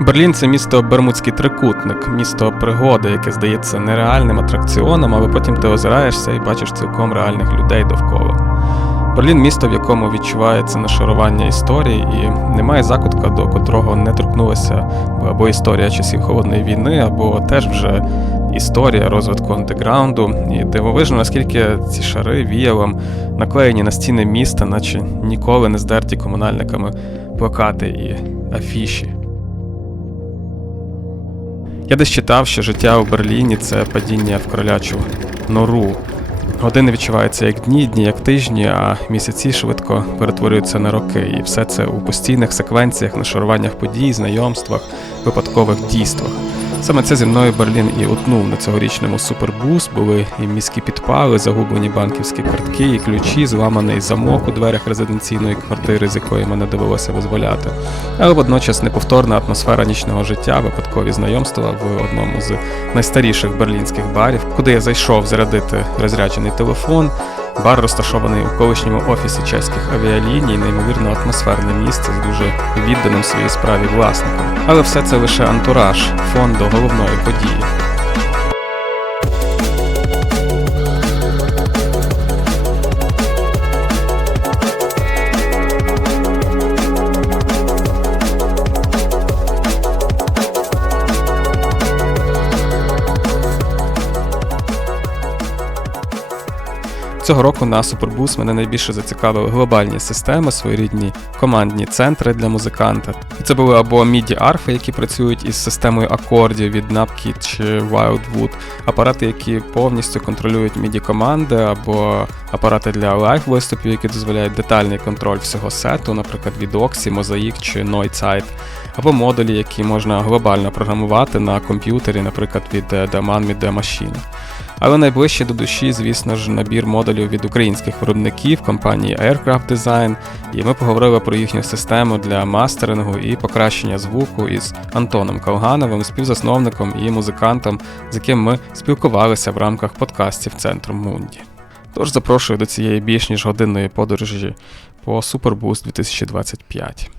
Берлін – це місто Бермудський трикутник, місто пригоди, яке здається нереальним атракціоном, але потім ти озираєшся і бачиш цілком реальних людей довкола. Берлін – місто, в якому відчувається нашарування історії, і немає закутка, до котрого не торкнулася або історія часів Холодної війни, або теж вже історія розвитку андеграунду. І дивовижно, наскільки ці шари віялом наклеєні на стіни міста, наче ніколи не здерті комунальниками плакати і афіші. Я десь читав, що життя у Берліні – це падіння в кролячу нору. Години відчуваються як дні, дні як тижні, а місяці швидко перетворюються на роки. І все це у постійних секвенціях, нашаруваннях подій, знайомствах, випадкових дійствах. Саме це зі мною Берлін і утнув на цьогорічному Superbooth. Були і міські підпали, загублені банківські картки, і ключі, зламаний замок у дверях резиденційної квартири, з якої мене довелося визволяти. Але водночас неповторна атмосфера нічного життя, випадкові знайомства в одному з найстаріших берлінських барів, куди я зайшов зарядити розряджений телефон. Бар розташований у колишньому офісі чеських авіаліній, неймовірно атмосферне місце з дуже відданим своїй справі власником. Але все це лише антураж, фон до головної події. Цього року на Superbooth мене найбільше зацікавили глобальні системи, своєрідні командні центри для музиканта. І це були або MIDI-арфи, які працюють із системою акордів від Napkey чи Wildwood, апарати, які повністю контролюють MIDI-команди, або апарати для лайв-виступів, які дозволяють детальний контроль всього сету, наприклад, від OXI, Mosaik чи Neuzeit, або модулі, які можна глобально програмувати на комп'ютері, наприклад, від Mann Mit Der Maschine. Але найближче до душі, звісно ж, набір модулів від українських виробників компанії Aircraft, і ми поговорили про їхню систему для мастерингу і покращення звуку із Антоном Калгановим, співзасновником і музикантом, з яким ми спілкувалися в рамках подкастів Центру Мунді. Тож запрошую до цієї більш ніж годинної подорожі по Superbooth 2025.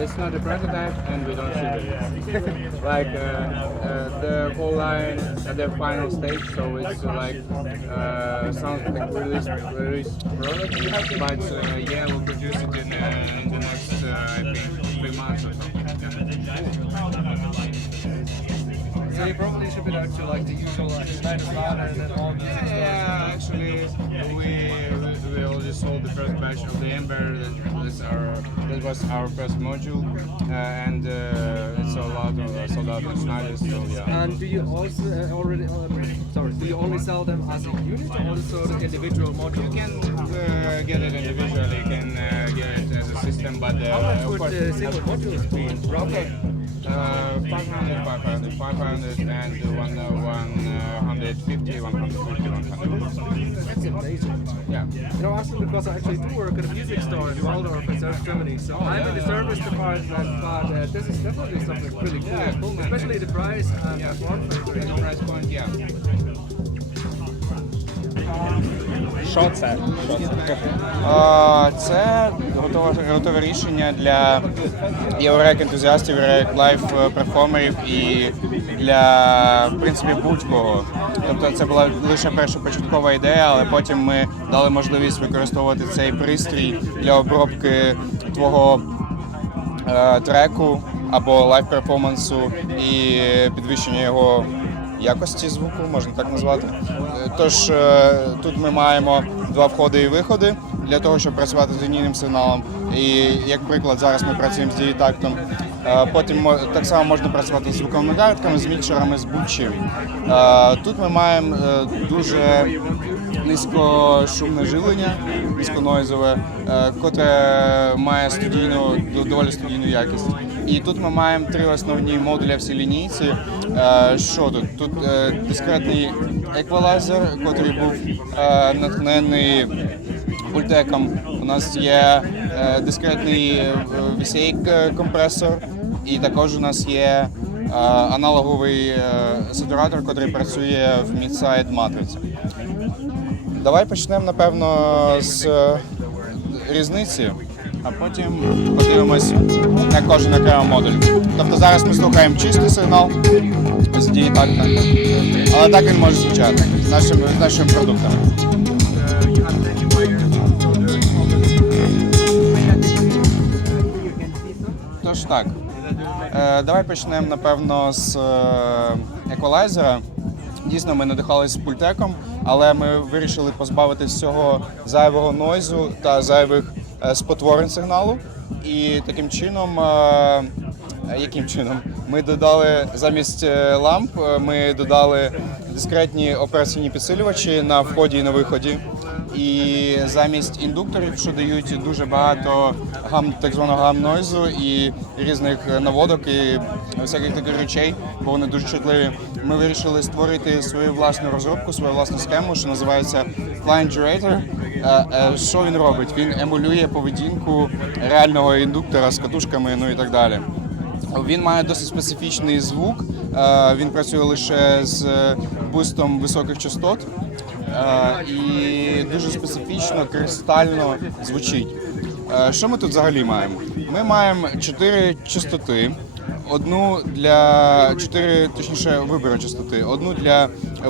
It's not a prototype, and we don't ship it yet. Like the whole line at the final stage, so it's like sounds like release product. But yeah, we'll produce it in the next I think 3 months or so. So you probably ship it out to like the usual like Schneider and then all these. Yeah, actually, we already sold the first batch of the Ember. That was our first module, and it's sold out of Schneider. So yeah. And do you also do you only sell them as a unit or also the individual module? You can get it individually. You can get it as a system, but how much would the single modules be? Roughly? 500, 500, and 150, 150. That's amazing. Yeah. You know, asking because I actually do work at a music store in Wildwood in South Germany, so I'm in the service department, but this is definitely something really cool. Yeah. Especially the price and the form factor. The price point, yeah. Що це? Це готове рішення для єврейк-ентузіастів, єврейк-лайф-перформерів і для, в принципі, будь-кого. Тобто це була лише перша початкова ідея, але потім ми дали можливість використовувати цей пристрій для обробки твого треку або лайв-перформансу і підвищення його якості звуку, можна так назвати. Тож тут ми маємо 2 входи і виходи для того, щоб працювати з лінійним сигналом. І як приклад, зараз ми працюємо з дієтактом. Потім так само можна працювати з звуковими картками, з мікшерами, з будь-чим. Тут ми маємо дуже низькошумне жилення, низьконойзове, котре має доволі студійну якість. І тут ми маємо 3 основні модулі в цій лінійці. Що тут? Тут дискретний еквалайзер, який був натхнений пультеком. У нас є дискретний Mosaik компресор, і також у нас є аналоговий сатуратор, який працює в мідсайд матриці. Давай почнемо, напевно, з різниці, а потім подивимось на кожен окремий модуль. Тобто зараз ми слухаємо чистий сигнал з дієтакта, але так він може звучати з нашими продуктами. Тож так, давай почнемо, напевно, з еквалайзера. Дійсно, ми надихалися пультеком, але ми вирішили позбавитися всього зайвого нойзу та зайвих спотворень сигналу. І таким чином, ми додали замість ламп, ми додали дискретні операційні підсилювачі на вході і на виході. І замість індукторів, що дають дуже багато так званого гам-нойзу і різних наводок і всяких таких речей, бо вони дуже чутливі, ми вирішили створити свою власну розробку, свою власну схему, що називається Client Durator. Що він робить? Він емулює поведінку реального індуктора з катушками, ну і так далі. Він має досить специфічний звук, він працює лише з бустом високих частот і дуже специфічно, кристально звучить. Що ми тут взагалі маємо? Ми маємо 4 частоти, вибору частоти, одну для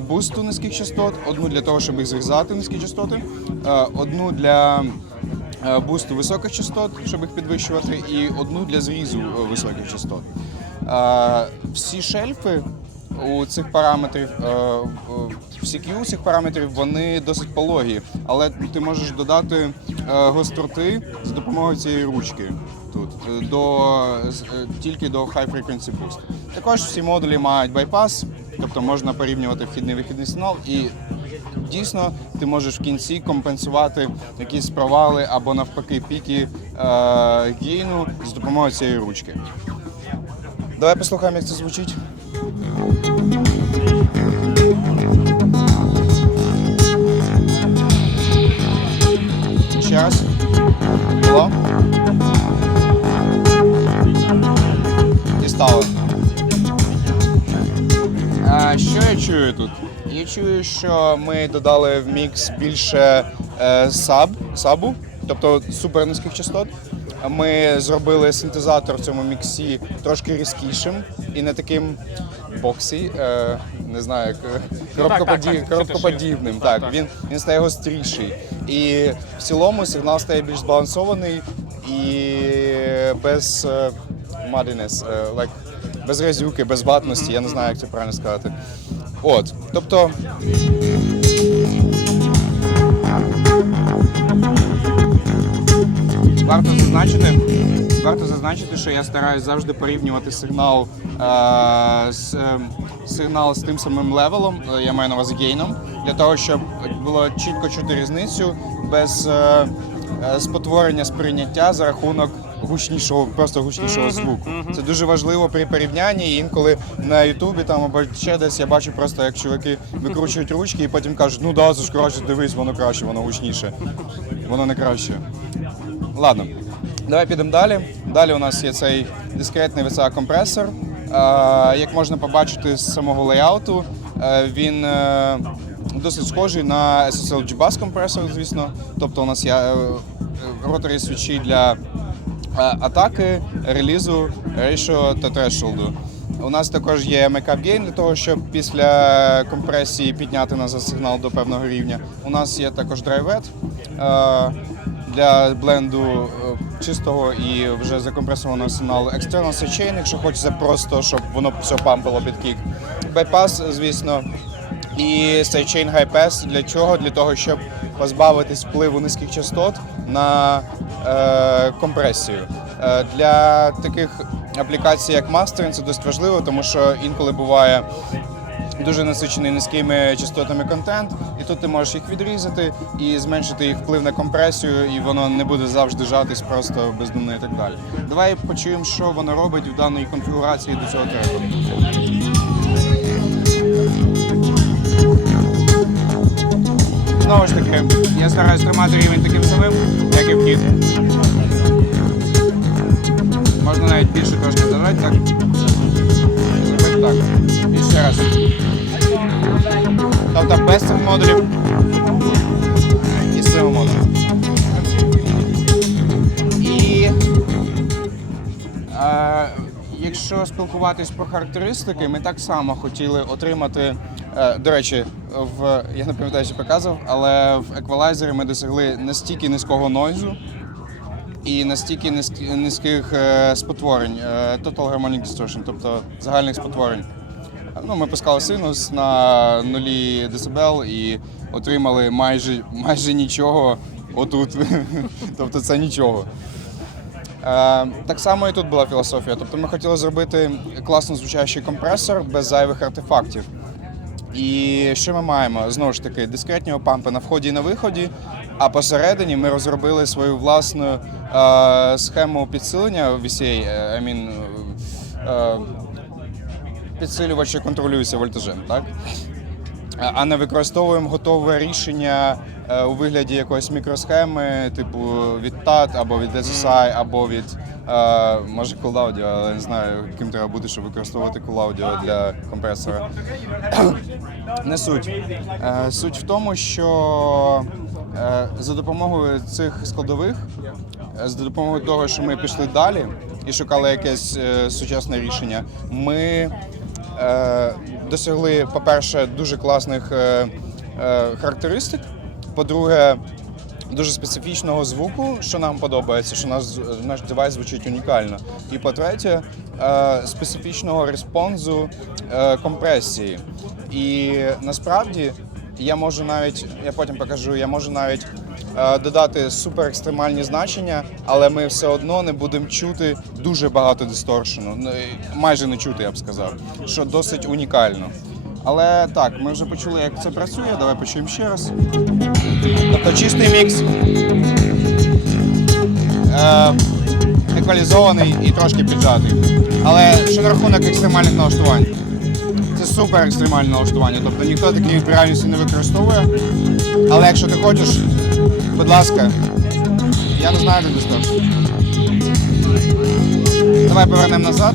бусту низьких частот, одну для того, щоб їх зрізати низькі частоти, одну для бусту високих частот, щоб їх підвищувати, і одну для зрізу високих частот. Всі шельфи у цих параметрів, всі Q цих параметрів, вони досить пологі, але ти можеш додати гостроти за допомогою цієї ручки тут, тільки до High Frequency Boost. Також всі модулі мають байпас, тобто можна порівнювати вхідний-вихідний сигнал, і дійсно ти можеш в кінці компенсувати якісь провали або навпаки піки гейну за допомогою цієї ручки. Давай послухаємо, як це звучить. Ще раз. Було. І стало. Що я чую тут? Я чую, що ми додали в мікс більше сабу, тобто супернизьких частот. ми зробили синтезатор в цьому міксі трошки різкішим і не таким боксі, не знаю, коробкоподібним. Так, він стає гостріший. І в цілому сигнал стає більш збалансований і без muddiness, без грязюки, без ватності, я не знаю, як це правильно сказати. От, тобто... Варто зазначити, що я стараюсь завжди порівнювати сигнал з тим самим левелом, я маю на увазі гейном, для того, щоб було чітко чути різницю без спотворення сприйняття за рахунок просто гучнішого звуку. Це дуже важливо при порівнянні, і інколи на Ютубі там або ще десь я бачу просто, як чуваки викручують ручки і потім кажуть, ну да, це ж краще, дивись, воно краще, воно гучніше. Воно не краще. Ладно, давай підемо далі. Далі у нас є цей дискретний VCA компресор. Як можна побачити з самого лейауту, він досить схожий на SSL G-Bass компресор, звісно. Тобто у нас є роторі свічі для атаки, релізу, рейшо та трешолду. У нас також є make-up gain для того, щоб після компресії підняти назад сигнал до певного рівня. У нас є також драйвет для бленду чистого і вже закомпресованого сигналу. External sidechain, якщо хочеться просто, щоб воно все пампило під кік. Байпас, звісно, і sidechain high pass. Для чого? Для того, щоб позбавитись впливу низьких частот на компресію. Для таких аплікацій, як мастеринг, це досить важливо, тому що інколи буває дуже насичений низькими частотами контент, і тут ти можеш їх відрізати і зменшити їх вплив на компресію, і воно не буде завжди жатись просто бездумно і так далі. Давай почуємо, що воно робить в даній конфігурації до цього треку. Знову ж таки, я стараюсь тримати рівень таким самим, як і вхід. Можна навіть більше трошки зажати, так. Зробити так. І ще раз. Тобто без цих модулів і з цими модулями. І якщо спілкуватись про характеристики, ми так само хотіли отримати, до речі, я не пам'ятаю, що показував, але в еквалайзері ми досягли настільки низького нойзу і настільки низьких спотворень, Total Harmonic Distortion, тобто загальних спотворень. Ну, ми пускали синус на 0 дБ і отримали майже нічого отут. Тобто це нічого. Так само і тут була філософія. Тобто ми хотіли зробити класно звучащий компресор без зайвих артефактів. І що ми маємо? Знову ж таки, дискретні опампи на вході і на виході, а посередині ми розробили свою власну схему підсилення VCA, підсилювач, що контролюється вольтажем, так? А не використовуємо готове рішення у вигляді якоїсь мікросхеми, типу від TAT, або від SSI, або від, може, Cool Audio, але не знаю, ким треба бути, щоб використовувати Cool Audio для компресора. Не суть. Суть в тому, що за допомогою цих складових, за допомогою того, що ми пішли далі і шукали якесь сучасне рішення, ми досягли, по-перше, дуже класних характеристик, по-друге, дуже специфічного звуку, що нам подобається, що наш девайс звучить унікально. І по-третє, специфічного респонсу компресії. І насправді я можу навіть, я потім покажу, я можу навіть додати суперекстремальні значення, але ми все одно не будемо чути дуже багато дисторшену. Майже не чути, я б сказав, що досить унікально. Але так, ми вже почули, як це працює, давай почуємо ще раз. Тобто чистий мікс, еквалізований і трошки піджатий. Але що на рахунок екстремальних налаштувань? Це супер екстремальне налаштування, тобто ніхто такий в реальності не використовує. Але якщо ти хочеш, будь ласка, я не знаю, де дисторшн. Давай повернемо назад.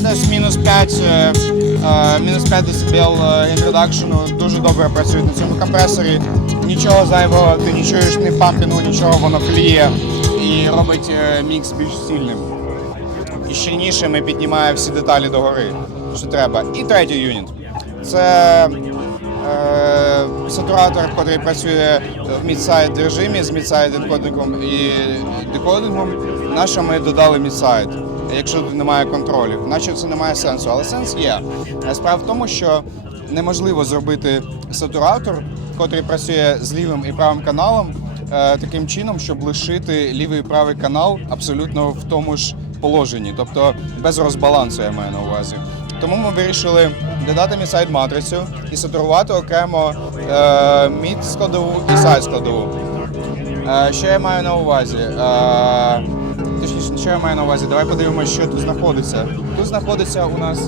Десь мінус 5 дБ інтродакшену дуже добре працюють на цьому компресорі. нічого зайвого, ти не чуєш ні пампінгу, нічого, воно кліє і робить мікс більш сильним. І щільнішим і піднімає всі деталі догори, що треба. І третій юніт. Це сатуратор, який працює в мідсайд режимі з мідсайд енкодингом і декодингом. На що ми додали мідсайд, якщо тут немає контролів. Наче це не має сенсу, але сенс є. Справа в тому, що неможливо зробити сатуратор, який працює з лівим і правим каналом, таким чином, щоб лишити лівий і правий канал абсолютно в тому ж положенні, тобто без розбалансу, я маю на увазі. Тому ми вирішили додати мідсайд-матрицю і сатурувати окремо мід-складову і сайд-складову. Що я маю на увазі? Точніше, що я маю на увазі? Давай подивимося, що тут знаходиться. Тут знаходиться у нас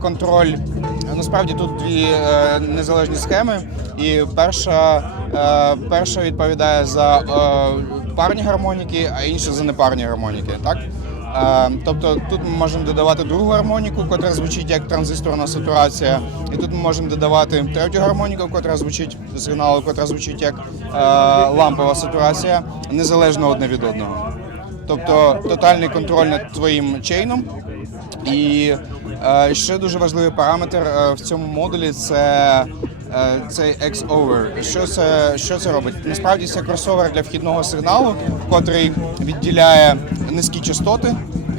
контроль. Насправді тут дві незалежні схеми, і перша відповідає за парні гармоніки, а інша за непарні гармоніки. Так? Тобто тут ми можемо додавати другу гармоніку, яка звучить як транзисторна сатурація, і тут ми можемо додавати третю гармоніку, яка звучить з сигналу, яка звучить як лампова сатурація, незалежно одне від одного. Тобто тотальний контроль над твоїм чейном. І ще дуже важливий параметр в цьому модулі – це цей X-over. Що це робить? Насправді це кросовер для вхідного сигналу, котрий відділяє низькі частоти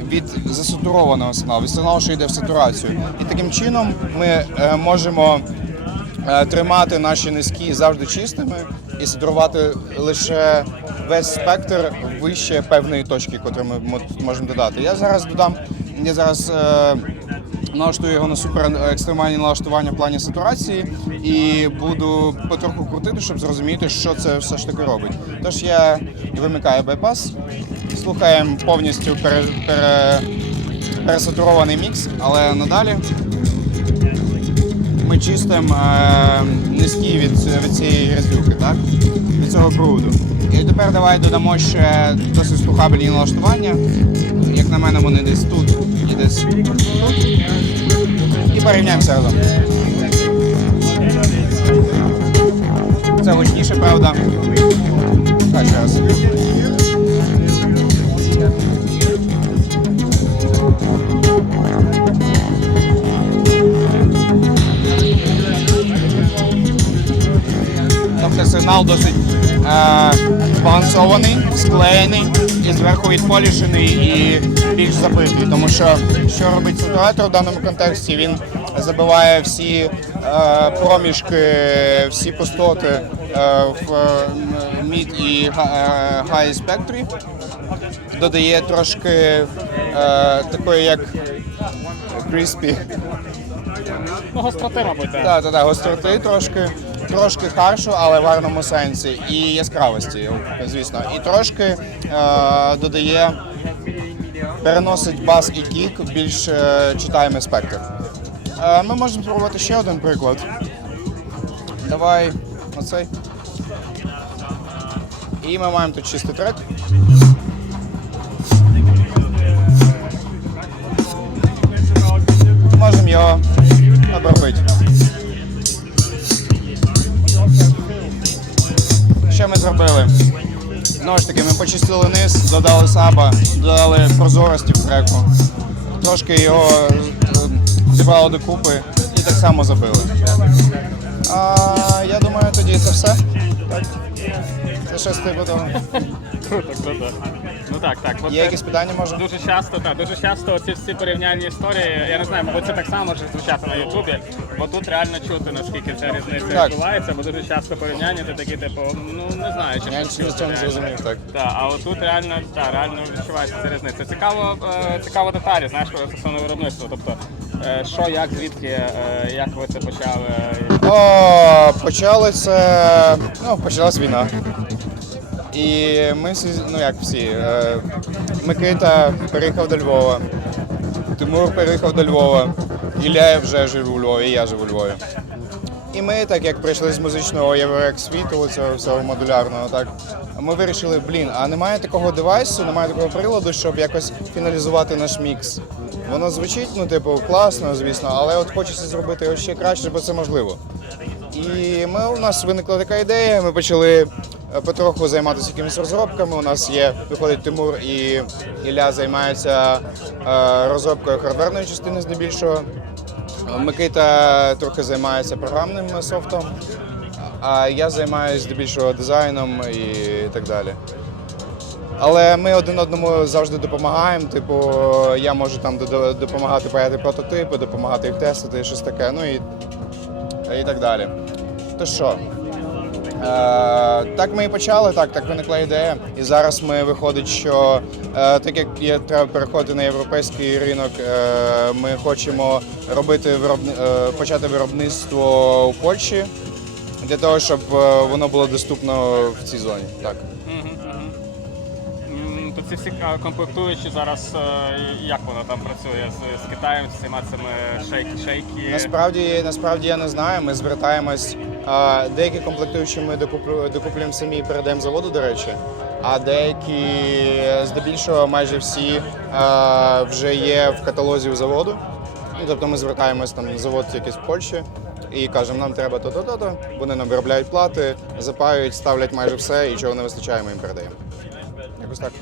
від засатурованого сигналу, від сигналу, що йде в сатурацію. І таким чином ми можемо тримати наші низькі завжди чистими і сатурувати лише весь спектр вище певної точки, яку ми можемо додати. Я зараз налаштую його на супер екстремальні налаштування в плані сатурації і буду потроху крутити, щоб зрозуміти, що це все ж таки робить. Тож я вимикаю байпас, слухаємо повністю пересатурований мікс, але надалі ми чистимо низькі від цієї грязюки, так? Від цього бруду. І тепер давай додамо ще досить слухабельні налаштування. Як на мене, вони десь тут і десь тут. І порівняємося разом. Це гучніше, правда? Так, ще раз. Тобто сигнал досить збалансований, склеєний і зверху відполішений і більш забитий. Тому що робить сатуратор в даному контексті? Він забиває всі проміжки, всі пустоти в мід і high спектрі, додає трошки такої як crispy. Ну, гостроти, мабуть, так. Так, гостроти трошки харшу, але в гарному сенсі, і яскравості, звісно. І трошки додає, переносить бас і кік в більш читаємий спектр. Ми можемо спробувати ще один приклад. Давай оцей. І ми маємо тут чистий трек. Можемо його обробити. Що ми зробили? Знову ж таки, ми почистили низ, додали саба, додали прозорості в треку. Трошки його зібрали докупи і так само забили. Я думаю, тоді це все. Так. Це щось типу того. Круто. Ну так. Є якісь питання, може? Дуже часто ці всі порівнянні історії, я не знаю, мабуть, це так само може звучати на Ютубі, бо тут реально чути, наскільки ця різниця відбувається, бо дуже часто порівняння, ти такі, типу, ну не знаю, чи я нічого не зрозумів, так. Так, а отут реально відчувається ця різниця. Цікаво деталі, знаєш, стосовно виробництва, тобто, що, як, звідки, як ви це почали? Почалась війна. І ми всі, Микита переїхав до Львова, Тимур переїхав до Львова, Ілля вже жив у Львові, і я жив у Львові. І ми, так як прийшли з музичного єврорек-світу, цього всього модулярного, так, ми вирішили, а немає такого девайсу, немає такого приладу, щоб якось фіналізувати наш мікс. Воно звучить, класно, звісно, але от хочеться зробити його ще краще, бо це можливо. І у нас виникла така ідея, ми почали потроху займатися якимись розробками. У нас виходить Тимур і Ілля займаються розробкою хардверної частини здебільшого. Микита трохи займається програмним софтом, а я займаюся здебільшого дизайном і так далі. Але ми один одному завжди допомагаємо, типу, я можу там допомагати паяти прототипи, допомагати їх тестити, щось таке, ну і так далі. То що? Так ми і почали, так виникла ідея. І зараз ми виходить, що так як треба переходити на європейський ринок, ми хочемо почати виробництво у Польщі, для того, щоб воно було доступно в цій зоні. Так. То ці всі комплектуючі зараз, як воно там працює з Китаєм, з всіма цими шейки? Насправді я не знаю, ми звертаємось. Деякі комплектуючі ми докуплюємо самі і передаємо заводу, до речі, а деякі, здебільшого, майже всі вже є в каталозі у заводу. Тобто ми звертаємось там на завод якийсь в Польщі і кажемо, нам треба то-то, вони нам виробляють плати, запаюють, ставлять майже все і чого не вистачає, ми їм передаємо. Якось так.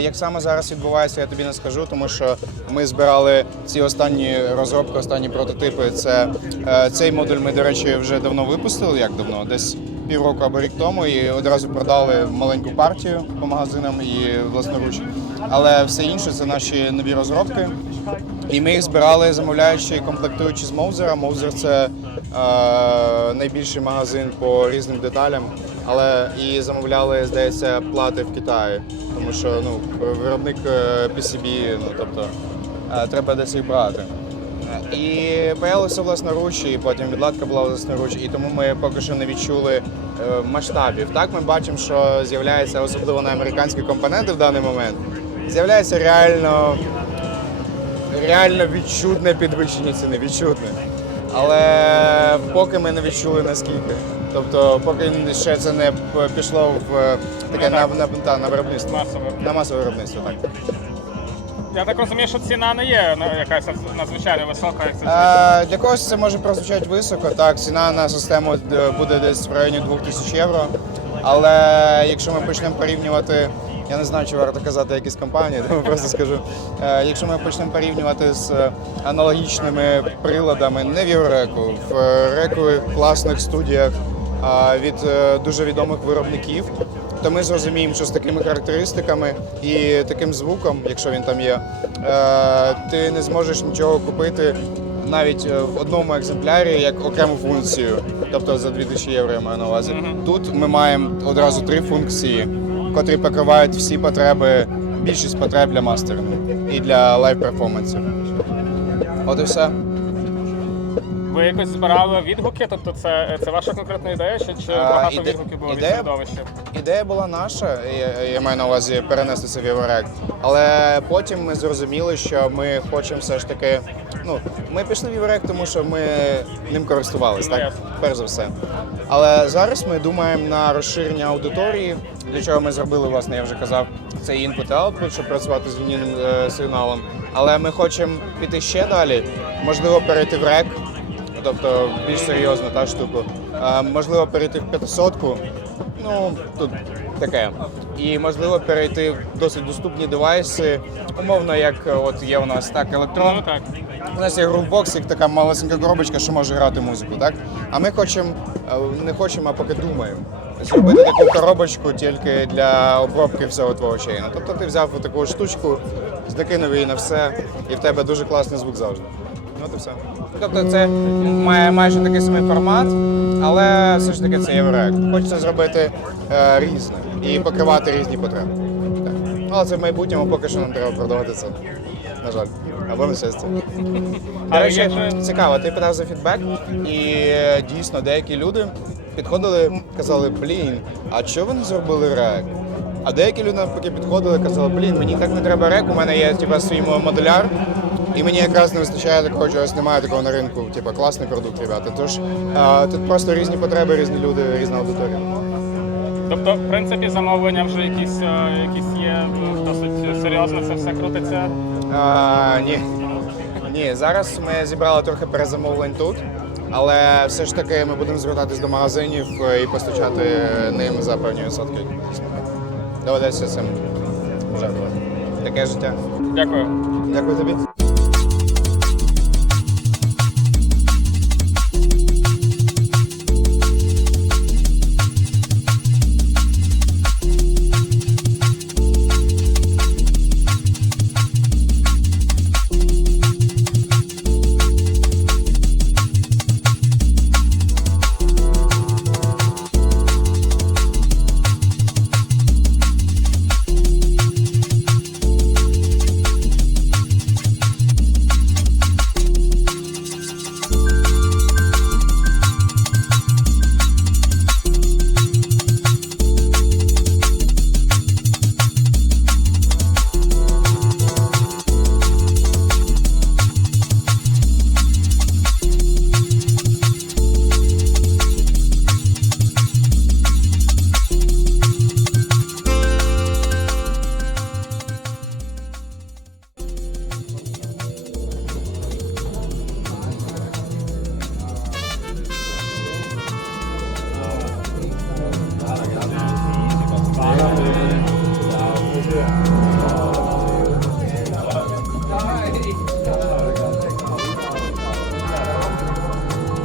Як саме зараз відбувається, я тобі не скажу, тому що ми збирали ці останні розробки, останні прототипи. Цей модуль ми, до речі, вже давно випустили, як давно, десь півроку або рік тому, і одразу продали маленьку партію по магазинам і власноруч. Але все інше – це наші нові розробки. І ми їх збирали, замовляючи комплектуючи з Moser. Moser – це найбільший магазин по різним деталям. Але і замовляли, здається, плати в Китаї, тому що виробник PCB, тобто треба десь їх брати. І появилося власноруч, і потім відладка була власноруч, і тому ми поки що не відчули масштабів. Так, ми бачимо, що з'являється, особливо на американські компоненти в даний момент, з'являється реально відчутне підвищення ціни, відчутне. Але поки ми не відчули наскільки. Тобто, поки ще це не пішло в таке на виробництво. На масове виробництво, так. Я так розумію, що ціна не є якась надзвичайно висока, як це для когось це може прозвучати високо, так, ціна на систему буде десь в районі 2000 євро. Але якщо ми почнемо порівнювати, я не знаю, чи варто казати якісь компанії, тому просто скажу. Якщо ми почнемо порівнювати з аналогічними приладами, не в Євреку, в рекових класних студіях від дуже відомих виробників, то ми зрозуміємо, що з такими характеристиками і таким звуком, якщо він там є, ти не зможеш нічого купити навіть в одному екземплярі як окрему функцію, тобто за 2000 євро я маю на увазі. Тут ми маємо одразу 3 функції, котрі покривають всі потреби, більшість потреб для мастерингу і для лайв-перформансів. От і все. Ви якось збирали відгуки? Тобто це ваша конкретна ідея, чи багато відгуків було від середовища? Ідея була наша, я маю на увазі перенестися в Єврорек. Але потім ми зрозуміли, що ми хочемо все ж таки... ми пішли в Єврорек, тому що ми ним користувалися, так? Перш за все. Але зараз ми думаємо на розширення аудиторії, для чого ми зробили, власне, я вже казав, цей input і output, щоб працювати з лінійним сигналом. Але ми хочемо піти ще далі, можливо, перейти в рек, тобто більш серйозно та штуку. Можливо, перейти в 500-ку, тут таке. І можливо перейти в досить доступні девайси, умовно, як от є у нас так електрон. Так. У нас є Groovebox, як така малесенька коробочка, що може грати музику, так? А ми не хочемо, а поки думаємо, зробити таку коробочку тільки для обробки всього твого чейна. Тобто ти взяв таку штучку, закинув її на все, і в тебе дуже класний звук завжди. От і все. Тобто це має майже такий самий формат, але все ж таки це Єврорек. Хочеться зробити різне і покривати різні потреби. Так. Але це в майбутньому, поки що нам треба продавати це. На жаль. Або на щастя. До речі, цікаво, ти питав за фідбек, і дійсно деякі люди підходили, казали, а чого ви не зробили рек? А деякі люди навпаки підходили, казали, мені так не треба рек, у мене є свій модуляр, і мені якраз не вистачає такого чогось, немає такого на ринку, класний продукт, ребята. Тож тут просто різні потреби, різні люди, різна аудиторія. Тобто, в принципі, замовлення вже якісь є, досить серйозно це все крутиться? Ні, зараз ми зібрали трохи перезамовлень тут, Але все ж таки ми будемо звертатись до магазинів і постачати ним за певні відсотки. Доведеться цим жертвувати. Таке життя. Дякую. Дякую тобі.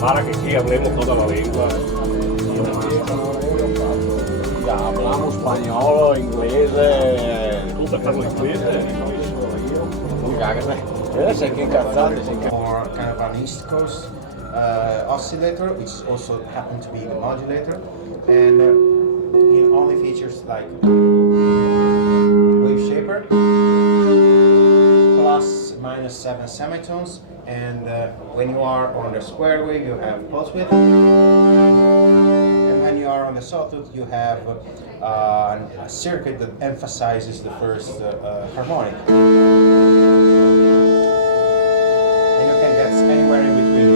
Para que sí hablemos toda la lengua. Ya hablamos español, inglés. ¿Tú te hablas inglés? Sei que engraçado. Or kind of an East Coast oscillator, which also happens to be a modulator, and it only features like wave shaper, plus minus 7 semitones, and when you are on the square wave you have pulse width, and when you are on the sawtooth you have a circuit that emphasizes the first harmonic. Anywhere in between.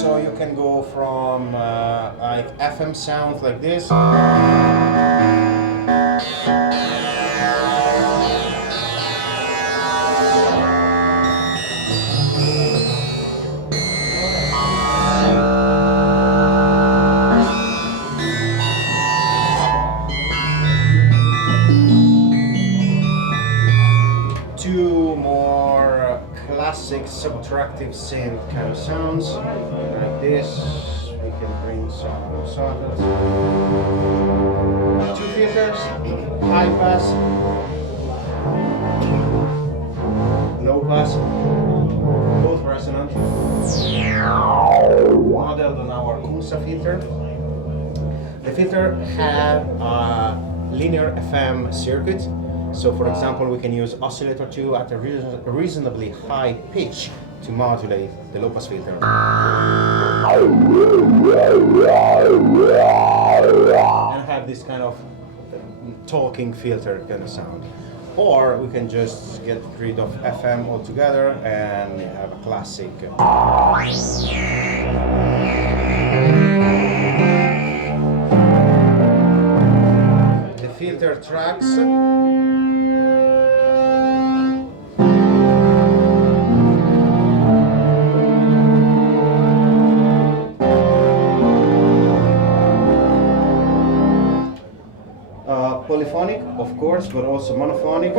So you can go from like FM sound like this to more classic subtractive synth kind of sounds like this. We can bring some sockets. Two filters, high pass, low pass, both resonant. Modeled on our Kunsa filter. The filter had a linear FM circuit. So for example, we can use oscillator 2 at a reasonably high pitch to modulate the low pass filter. And have this kind of talking filter kind of sound. Or we can just get rid of FM altogether and have a classic. The filter tracks polyphonic, of course, but also monophonic.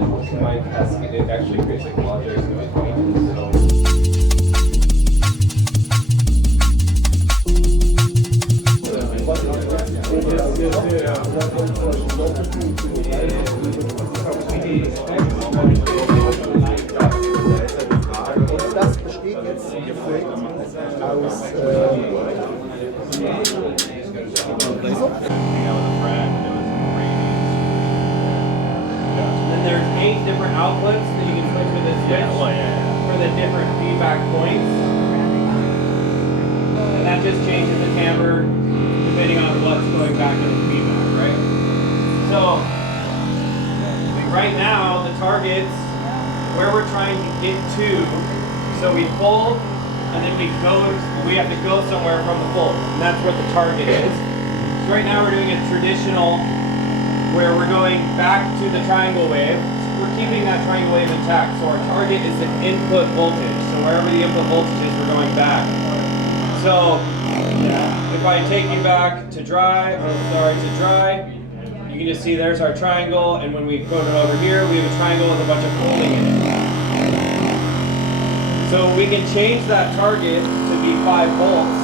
might it actually creates like logic and equations. So Das besteht jetzt gefüllt aus And then there's 8 different outlets that you can switch with this switch for the different feedback points. And that just changes the timbre depending on what's going back into the feedback, right? So right now the target's where we're trying to get to. So we pull and then we have to go somewhere from the pull. And that's what the target is. So right now we're doing a traditional where we're going back to the triangle wave. We're keeping that triangle wave intact. So our target is the input voltage. So wherever the input voltage is, we're going back. So if I take you back to dry, you can just see there's our triangle, and when we put it over here, we have a triangle with a bunch of folding in it. So we can change that target to be 5 volts,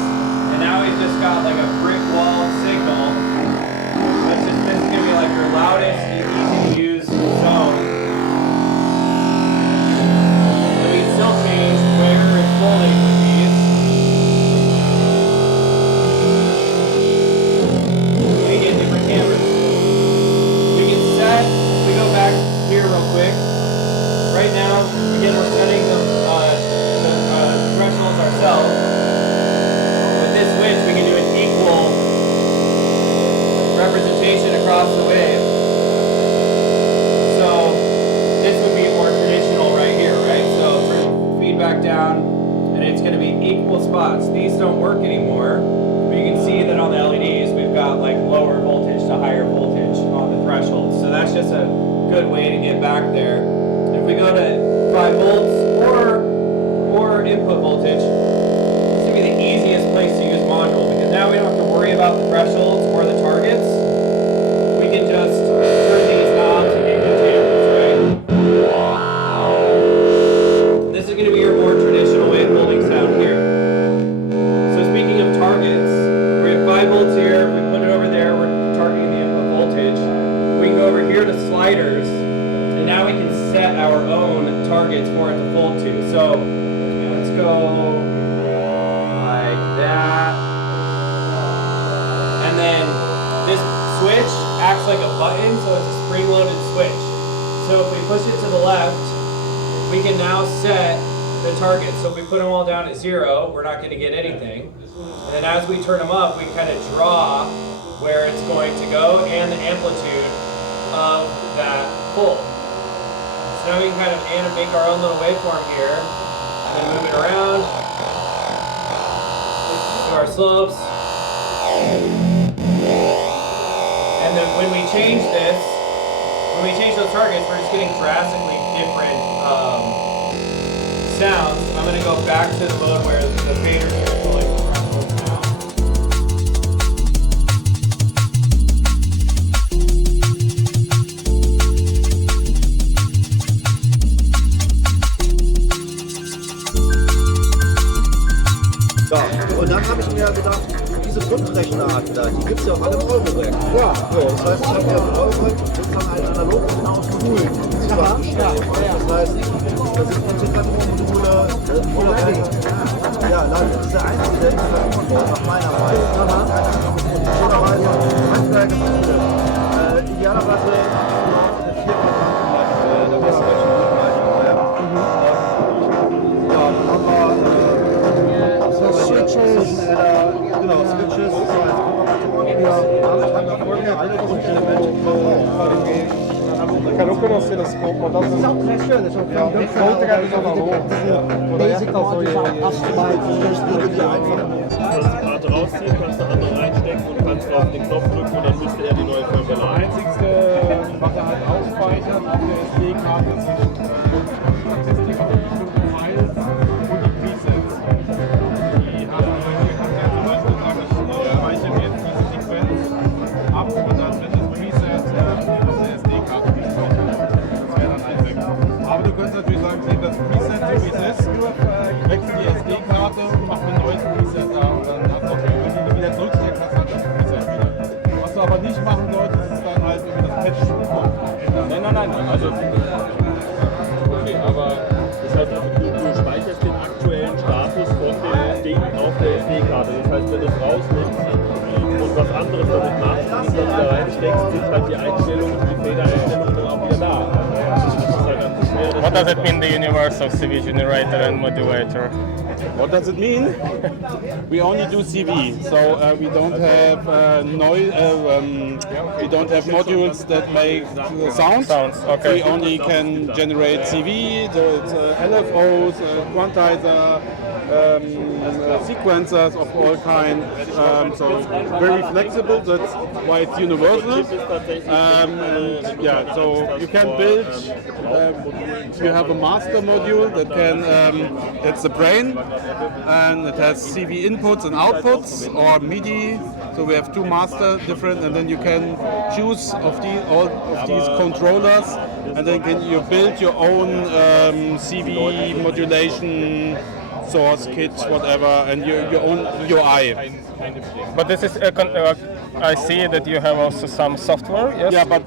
and now we've just got like a brick wall signal. This is going to be like your loudest, easy to use zone. And we can still change where it's folding with these. We get different cameras. We can set, we go back here real quick. Right now, again, we're setting the thresholds ourselves. With this switch, we can do an equal representation across the wave. So this would be more traditional right here, right? So for feedback down, and it's going to be equal spots. These don't work anymore, but you can see that on the LEDs we've got like lower voltage to higher voltage on the thresholds. So that's just a good way to get back there. If we go to 5 volts or input voltage, this would be the easiest place to use module, because now we don't have to worry about the thresholds or the targets. We can just turn these knobs into chambers, right? This is going to be your more traditional wave holding sound here. So speaking of targets, we have 5 volts here. If we put it over there, we're targeting the input voltage. We can go over here to sliders, and now we can set our own targets for it to fold to. So let's go like that. And then this switch acts like a button, so it's a spring-loaded switch. So if we push it to the left, we can now set the target. So if we put them all down at 0, we're not going to get anything. And then as we turn them up, we kind of draw where it's going to go and the amplitude of that pull. So now we can kind of make our own little waveform here, and move it around to our slopes. And then when we change this, when we change those targets, we're just getting drastically different sounds. I'm going to go back to the mode where the faders are pulling the thresholds now. Ja, und dann habe ich mir gedacht, diese Grundrechenart da, die gibt es ja auch alle im Eurorack. Ja. So, das heißt, ich habe mir im Eurorack sozusagen einen analogen Modul zusammengestellt. Das heißt, da sind Integratoren-Module, ja, leider ist der einzige, der Integratoren nach meiner Meinung. Idealerweise Handwerker-Module. Idealerweise eine 4-Quadranten, der beste deutsche Switches, genau, Switches, kan ook een oscilloscoop, maar dat is ook best schön. Dat is ook een groter en zo van basic Karte rausziehen, kannst du andere reinstecken und kannst auf den Knopf drücken und dann müsste er die neue Firma laden. Das einzigste, was er halt ausspeichert auf der SD-Karte, sind die Files und die Presets. Die hat man zum Beispiel sagen, ich speichere jetzt diese Sequenz ab und dann wird das Preset auf der SD-Karte gespeichert. Das wäre dann auf der SD-Karte. Das heißt, wenn du es rausnimmst und was anderes damit machst und das da reinsteckst, sind halt die Einstellungen, die Federeinstellungen dann auch wieder da. Das ist halt ganz schwer. What does it mean, the universal CV generator and modulator? What does it mean? We only do CV, so we don't have we don't have modules that make sounds. Okay. We only can generate CV, the LFOs, quantizer, sequencers of all kinds. So very flexible. That's why it's universal. So you can build. You have a master module that can. That's the brain. And it has CV inputs and outputs or MIDI. So we have two master different, and then you can choose all of these controllers, and then you build your own CV modulation source kit, whatever, and your own UI. But this is I see that you have also some software, yes? Yeah, but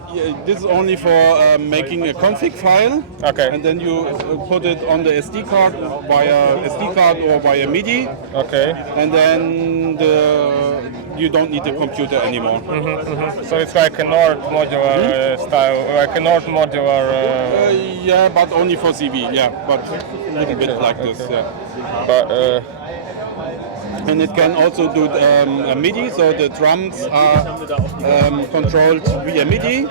this is only for making a config file. Okay. And then you put it on the SD card via SD card or via MIDI. Okay. And then you don't need the computer anymore. So it's like a Nord modular style, like a Nord modular. Yeah, but only for CV. Yeah, but a little bit like this. Yeah. But, and it can also do a MIDI, so the drums are controlled via MIDI.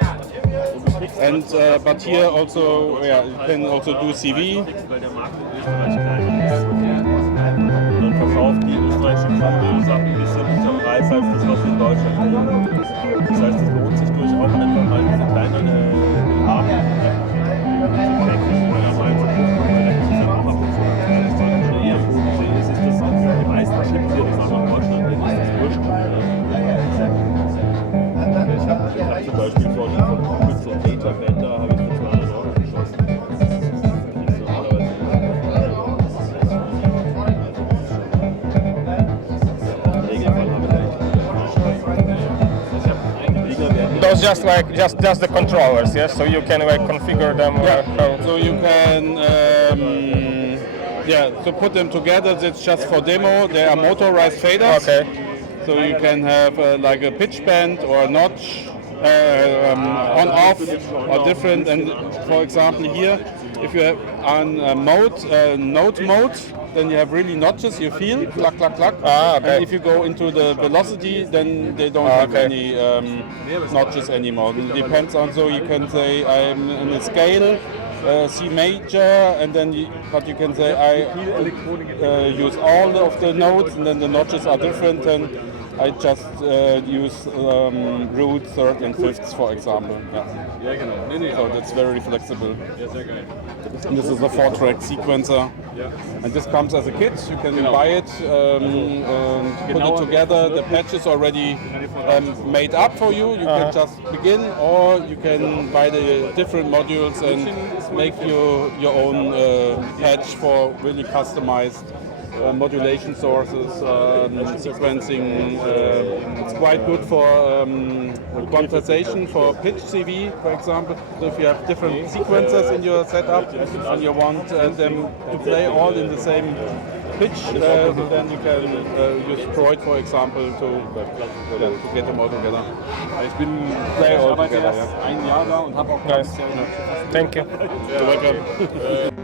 And but here also, yeah, you can also do CV. Dann verkauft die österreichische Kunde Sachen ein bisschen unter Preis als das, was wir in Deutschland kriegen. Das heißt, es lohnt sich durchaus einfach mal diese kleinen Haben. Ich habe zum Beispiel von Kumpels so einen Beta-Bänder, habe ich für 200 € geschossen. those just like just the controllers, yes? So you can like configure them. So you can to put them together. It's just for demo. They are motorized faders. Okay. So you can have like a pitch bend or a notch on off or different. And for example here, if you have on note mode, then you have really notches you feel, clack, clack, clack. Okay. And if you go into the velocity, then they don't have any notches anymore. It depends on, so you can say I'm in a scale, C major, and then but you can say I use all of the notes, and then the notches are different, and I just use root, third and fifths, for example. So that's very flexible. And this is a 4-track sequencer. And this comes as a kit. You can buy it, put it together. The patch is already made up for you. You can just begin, or you can buy the different modules and make your own patch for really customized modulation sources, sequencing. It's quite good for quantization for pitch CV, for example. So if you have different sequencers in your setup and you want them to play all in the same pitch, then you can use Droid, for example, to get them all together. Ich bin Play all arbeite together, erst ein Jahr da und habe auch Nice. Thank you. You're welcome.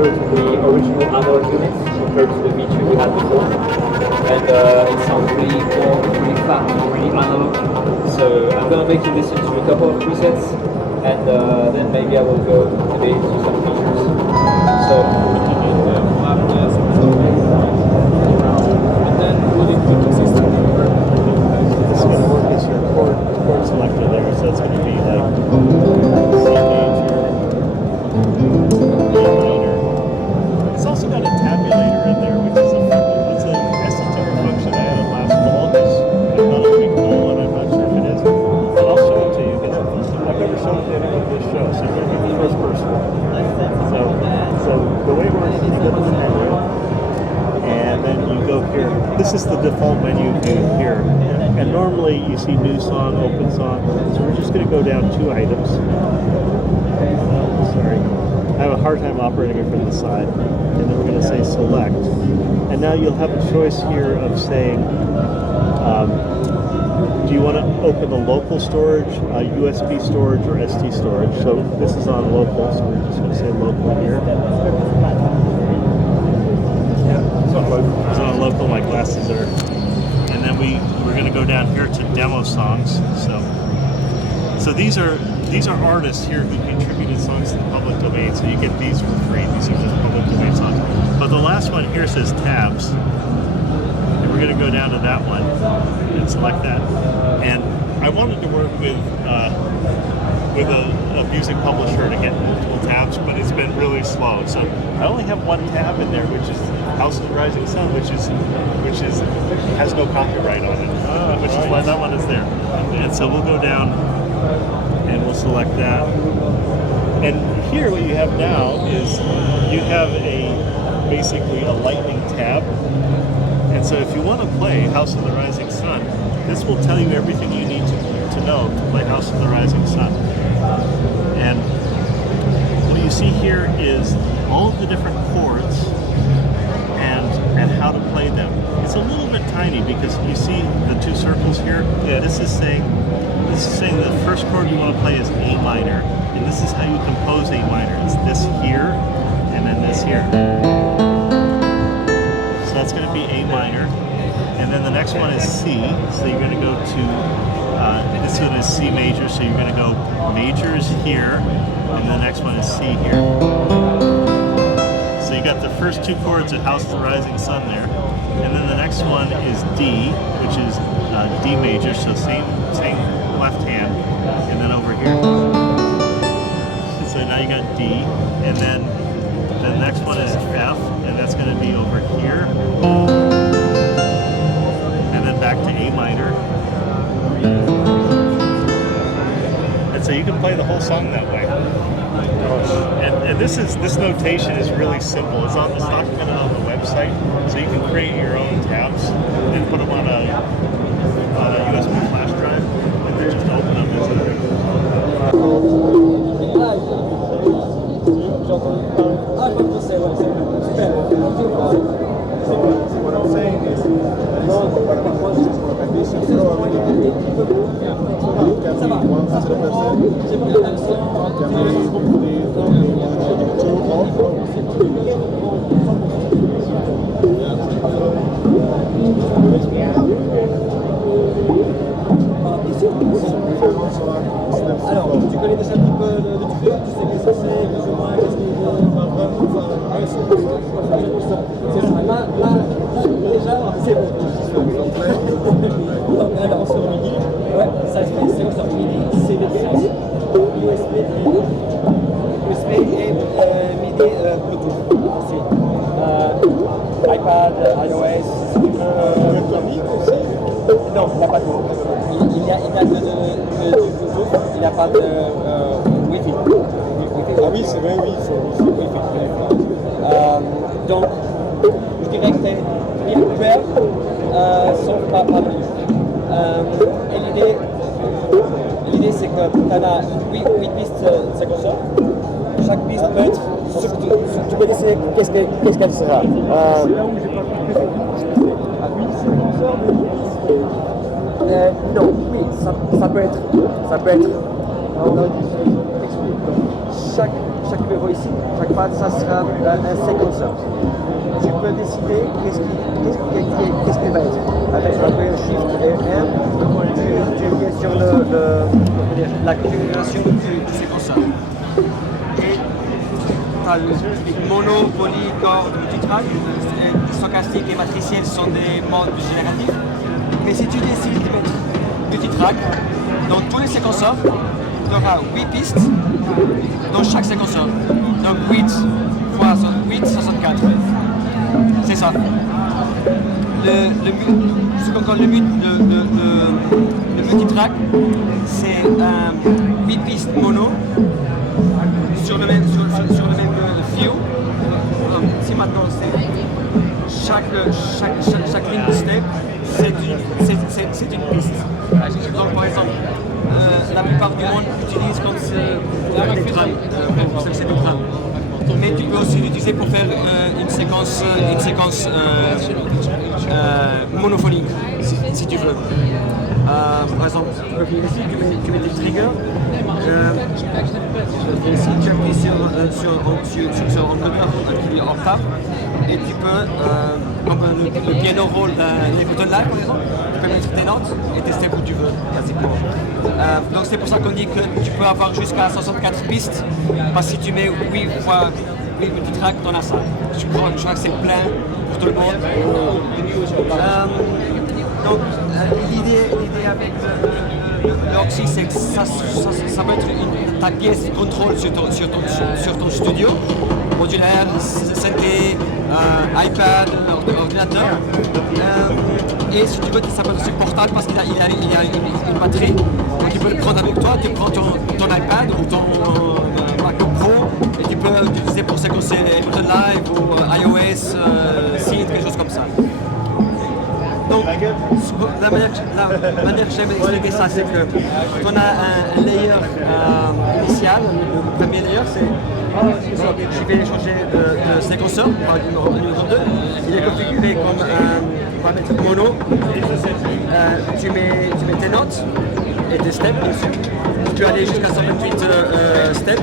closer to the original analog units compared to the V2 we had before. And it sounds really warm, really fat, really analog. So I'm gonna make you listen to a couple of presets, and then maybe I will go a bit to some features. So. And then really quick system. This is going to work as your chord selector there, so it's going to be like C major, E minor. It's also got a tabulator in there, which is an esoteric function I added last fall. Because I thought it would be cool, and I'm not sure if it is. But I'll show it to you because I've never shown it to anyone on this show, so you're going to be the first person. So the way it works is you go to the menu, and then you go here. This is the default menu view here. And normally you see new song, open song. So we're just going to go down 2 items. Sorry. I have a hard time operating it from the side. And then we're going to say select. And now you'll have a choice here of saying, do you want to open the local storage, USB storage, or SD storage? So this is on local, so we're just going to say local here. It's on local, my glasses are. And then we're going to go down here to demo songs. So these are artists here who contributed songs to the public domain. So you get these for free. These are just public domain songs. But the last one here says tabs, and we're going to go down to that one and select that. And I wanted to work with a music publisher to get multiple tabs, but it's been really slow. So I only have one tab in there, which is House of the Rising Sun, which has no copyright on it, which is why that one is there. And so we'll go down and we'll select that. And here what you have now is you have basically a lightning tab. And so if you want to play House of the Rising Sun, this will tell you everything you need to know to play House of the Rising Sun. And what you see here is all of the different chords and how to play them. It's a little bit tiny because you see the 2 circles here. Yeah. This is saying the first chord you want to play is A minor, and this is how you compose A minor. It's this here and then this here. So that's going to be A minor, and then the next one is C. So you're going to go to this one is C major. So you're going to go majors here, and the next one is C here. So you got the first 2 chords of House of the Rising Sun there, and then the next one is D, which is D major, so same left hand, and then over here. So now you got D, and then the next one is F, and that's going to be over here, and then back to A minor. And so you can play the whole song that way. And this notation is really simple. It's documented on the website, so you can create your own tabs and put them on a USB flash drive, and then just open them as What I'm saying is, Alors, tu connais déjà un petit peu le truc, tu sais qu'est-ce que c'est, plus ou moins, qu'est-ce qu'il veut, c'est ça. Là, déjà, c'est bon. Alors, sur MIDI, ouais, ça se fait, c'est sur MIDI, CD, USB et MIDI Bluetooth aussi. iPad, iOS, non, il n'y a pas de il y a de Bluetooth, il n'y a pas de Wi-Fi. Ah oui, c'est vrai, oui, c'est Wi-Fi. Donc, je dirais que c'est virtuel, sauf pas mieux. Et l'idée c'est que tu as 8 pistes séquenceurs. Chaque piste peut être tu peux décider qu'est-ce qu'elle sera. C'est là où j'ai pas compris. À 8 séquenceurs de non, oui, ça peut être. chaque numéro ici, chaque pad, ça sera un séquenceur. Tu peux décider qu'est-ce qui va être. Avec un Shift et R, tu viens sur la configuration du séquenceur. Et tu as le mono, poly, corde, multitrack. Stochastique et matriciel sont des modes génératifs. Mais si tu décides de mettre multitrack dans tous les séquenceurs, tu auras 8 pistes dans chaque séquenceur. Donc 8 fois 8, 64. C'est ça. Le multitrack, c'est 8 pistes mono sur le même fio. Si maintenant c'est chaque ligne de step, c'est une piste. Donc par exemple, la plupart du monde utilise comme des trams, c'est des trams. Mais tu peux aussi l'utiliser pour faire une séquence monophonique, si tu veux. Par exemple, ici, tu mets des triggers. Ici, tu appuies sur un moteur qui est octave. Et tu peux, comme le piano roll les boutons là, par exemple, tu peux mettre tes notes et tes steps où tu veux, pratiquement. Donc c'est pour ça qu'on dit que tu peux avoir jusqu'à 64 pistes, parce que si tu mets 8 fois 8 petits tracks, t'en as ça. Je crois que c'est plein pour tout le monde. Donc l'idée avec l'OXI, c'est que ça peut être ta pièce de contrôle sur ton studio. Modular, synthé, iPad, ordinateur. Et si tu veux, ça peut être aussi portable parce qu'il a une batterie. Tu peux le prendre avec toi, tu prends ton iPad ou ton MacBook Pro et tu peux l'utiliser pour séquencer Ableton Live ou iOS, Synth, quelque chose comme ça. Donc, la manière que j'aime expliquer ça, c'est que on a un layer initial, le premier layer, c'est je vais changer de séquenceur, par numéro 2. Il est configuré comme un paramètre mono. Tu mets tes notes et tes steps, bien sûr. Tu peux aller jusqu'à 128 steps.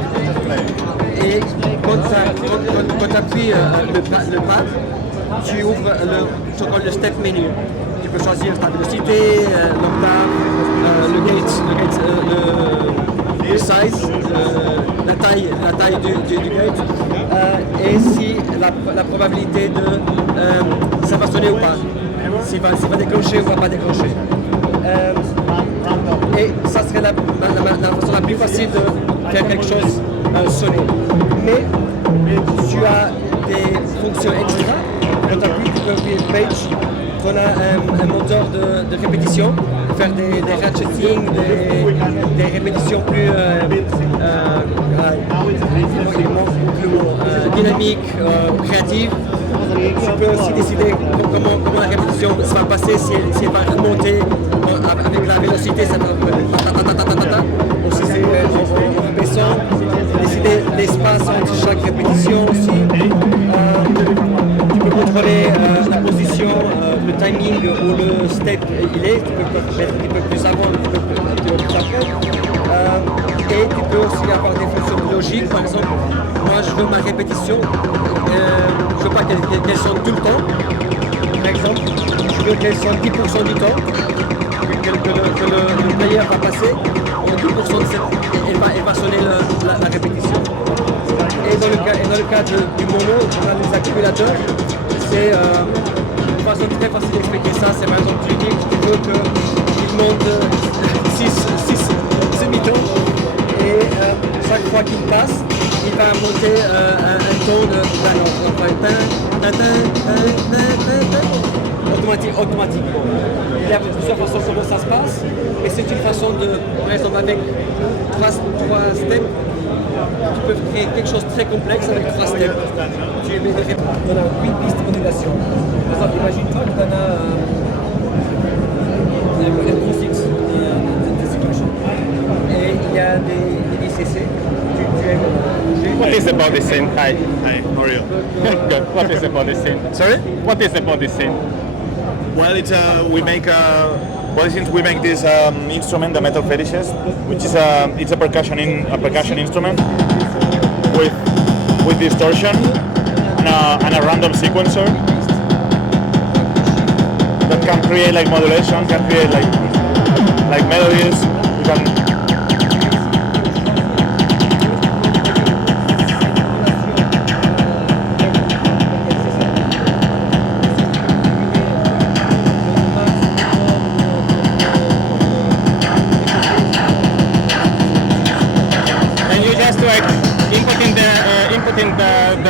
Et quand tu appuies le pad, tu ouvres le step menu. Tu peux choisir ta vélocité, l'octave, le gate, le size, la taille du gate, et si la probabilité de ça va sonner ou pas, s'il va déclencher ou va pas déclencher. Et ça serait la façon la plus facile de faire quelque chose sonner. Mais tu as des fonctions extra. Quand tu appuies, tu peux appuyer page. On a un moteur de répétition, faire des ratcheting, des répétitions plus dynamiques, créatives. Tu peux aussi décider comment la répétition va passer, si elle va remonter avec la vélocité, ça va aussi c'est en baissant, décider l'espace entre chaque répétition aussi. Tu peux contrôler la position, le timing où le step il est, tu peux mettre un petit peu plus avant, un petit peu plus après. Et tu peux aussi avoir des fonctions de logique, par exemple, moi je veux ma répétition, je veux pas qu'elle sonne tout le temps, par exemple, je veux qu'elle sonne 10% du temps, que le player va passer, en 10% elle va sonner la répétition. Et dans le cas du mono, on a les accumulateurs, c'est une façon très facile d'expliquer ça, c'est par exemple tu dis que tu veux qu'il monte 6 semitons et chaque fois qu'il passe, il va monter un ton de automatiquement. Il y a plusieurs façons comment ça se passe, mais c'est une façon de, par exemple avec 3 steps, tu peux créer quelque chose de très complexe avec 3 steps. On a 8 pistes de modulation. Par exemple, imagine-toi que tu en as un prefix d'exécution. Et il y a des DCC. What is about the scene? Hi. Hi, how are you? Good. What is about the scene? Sorry? What is about the scene? Well, it's we make since we make this instrument, the metal fetishist, which is it's a percussion instrument. with distortion and a random sequencer that can create like modulation, can create like melodies. You can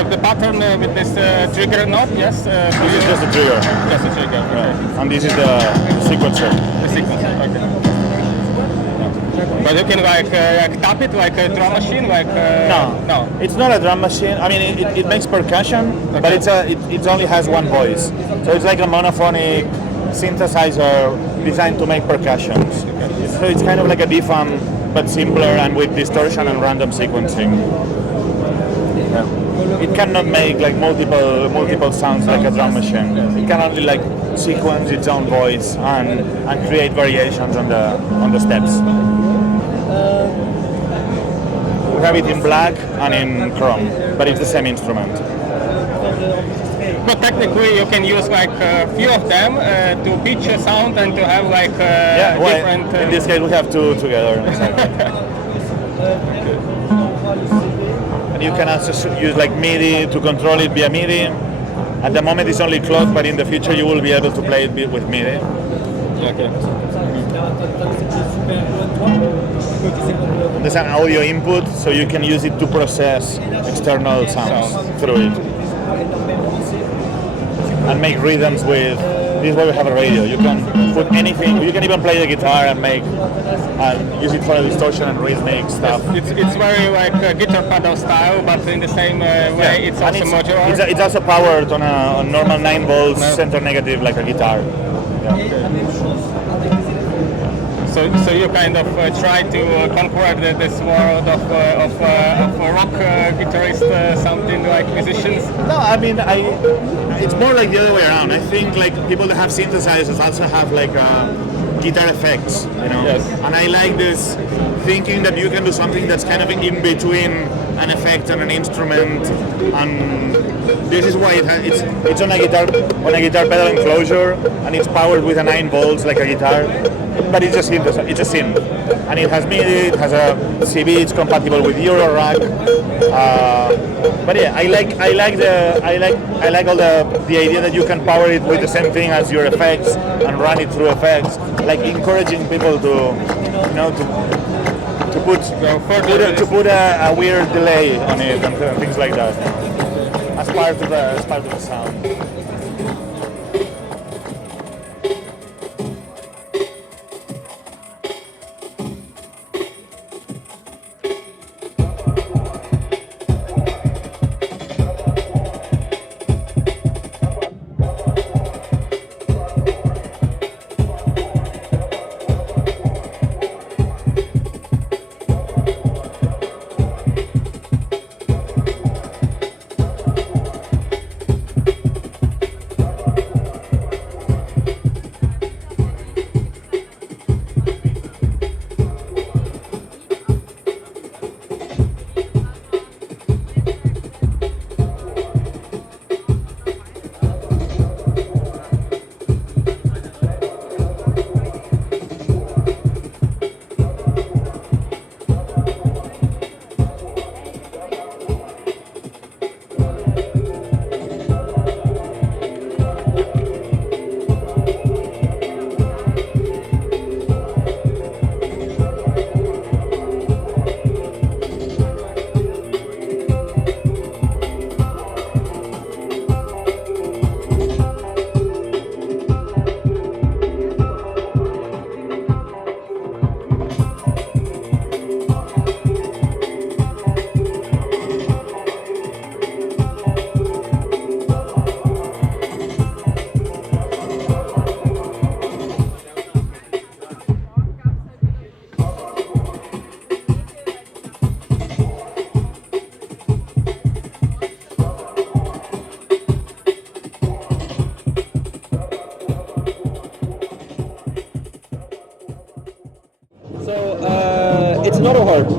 the pattern with this trigger knob, yes? This is just a trigger. Just a trigger, okay. And this is the sequencer. The sequencer, okay. But you can like tap it like a drum machine, like no, it's not a drum machine. I mean, it makes percussion, okay. But it only has one voice, so it's like a monophonic synthesizer designed to make percussions. Okay. So it's kind of like a DFAM, but simpler and with distortion and random sequencing. Yeah. It cannot make like multiple sounds like a drum machine. It can only like sequence its own voice and create variations on the steps. We have it in black and in chrome, but it's the same instrument. But technically you can use like a few of them to pitch a sound and to have like different... in this case we have two together. Exactly. And you can also use like MIDI to control it via MIDI. At the moment it's only clock, but in the future you will be able to play it with MIDI. Okay. There's an audio input, so you can use it to process external sounds through it. And make rhythms with, this is why we have a radio. You can put anything, you can even play the guitar and use it for distortion and rhythmic stuff. It's very like guitar pedal style, but in the same way it's also modular. It's also powered on a normal 9 volts center negative like a guitar. So you kind of try to conquer this world of rock guitarist, something like musicians? No, I mean, it's more like the other way around. I think like people that have synthesizers also have like guitar effects, you know. Yes. And I like this thinking that you can do something that's kind of in between an effect and an instrument, and this is why it's on a guitar pedal enclosure, and it's powered with a 9 volts like a guitar, but it's a synth, and it has MIDI, it has a CB, it's compatible with Eurorack. But yeah, I like all the idea that you can power it with the same thing as your effects and run it through effects, like encouraging people to put a weird delay on it and things like that, as part of the sound.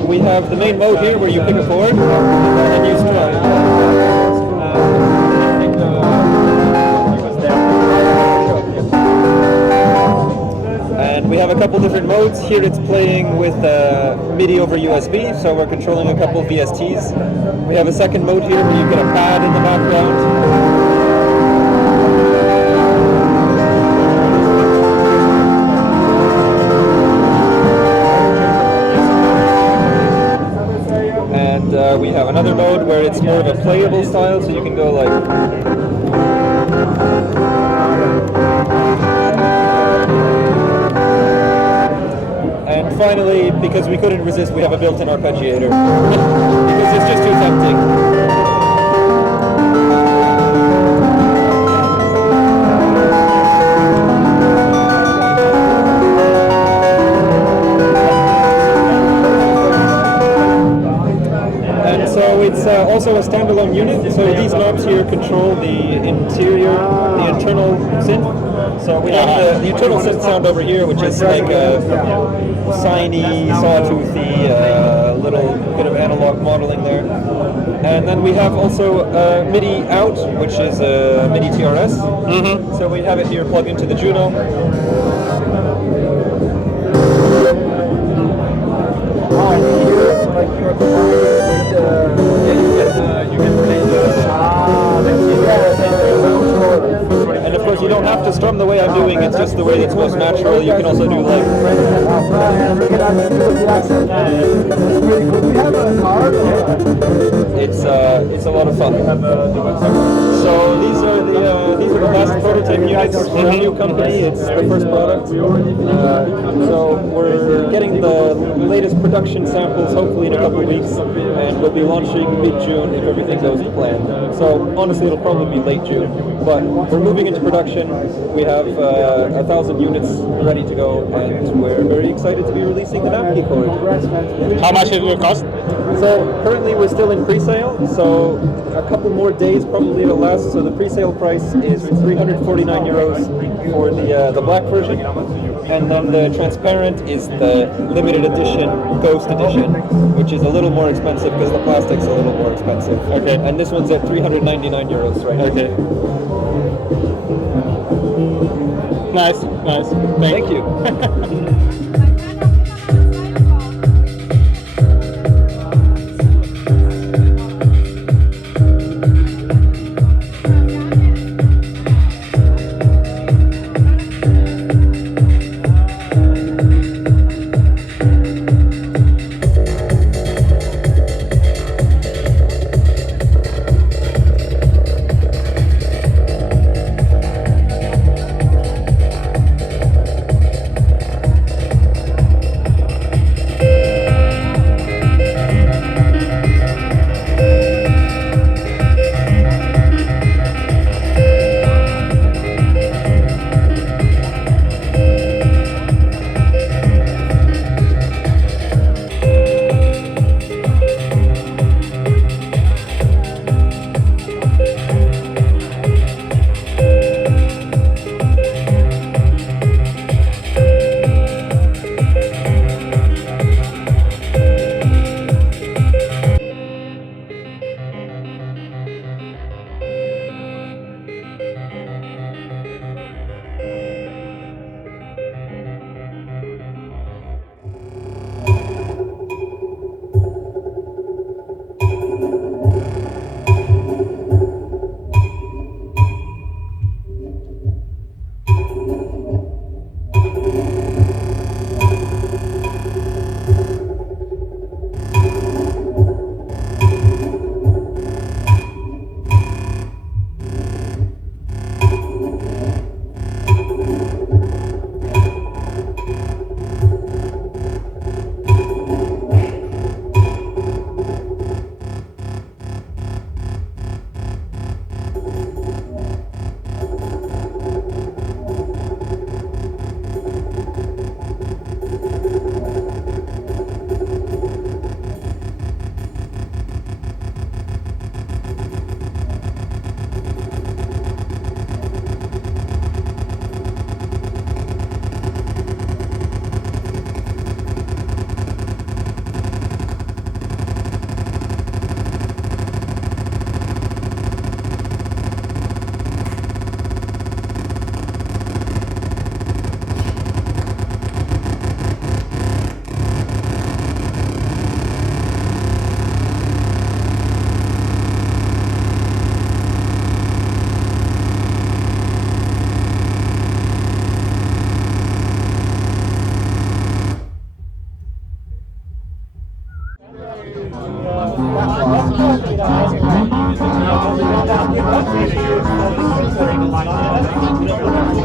we have the main mode here where you pick a chord and you strum. And we have a couple different modes. Here it's playing with MIDI over USB, so we're controlling a couple VSTs. We have a second mode here where you get a pad in the background. We have another mode where it's more of a playable style, so you can go like... And finally, because we couldn't resist, we have a built-in arpeggiator. Because it's just too tempting. It's also a standalone unit, so these knobs here control the interior, the internal synth. So we have the internal synth sound over here, which is like a siny, sawtoothy, little bit of analog modeling there. And then we have also MIDI out, which is a MIDI TRS. Mm-hmm. So we have it here plugged into the Juno. And of course you don't have to strum the way I'm doing, it's just the way that's most natural. You can also do like... It's a lot of fun. So these are the last prototype units for a new company. It's the first product. So we're getting the latest production samples hopefully in a couple of weeks, and we'll be launching mid-June if everything goes as planned. So honestly it'll probably be late June, but we're moving into production. We have 1,000 units ready to go, and we're very excited to be releasing the Napkey cord. How much it will cost? So currently we're still in pre-sale, so a couple more days probably it'll last. So the pre-sale price is 349 euros for the black version, and then the transparent is the limited edition Ghost edition, which is a little more expensive because the plastic's a little more expensive. Okay. And this one's at 399 euros right now. Okay. Nice. Thank you.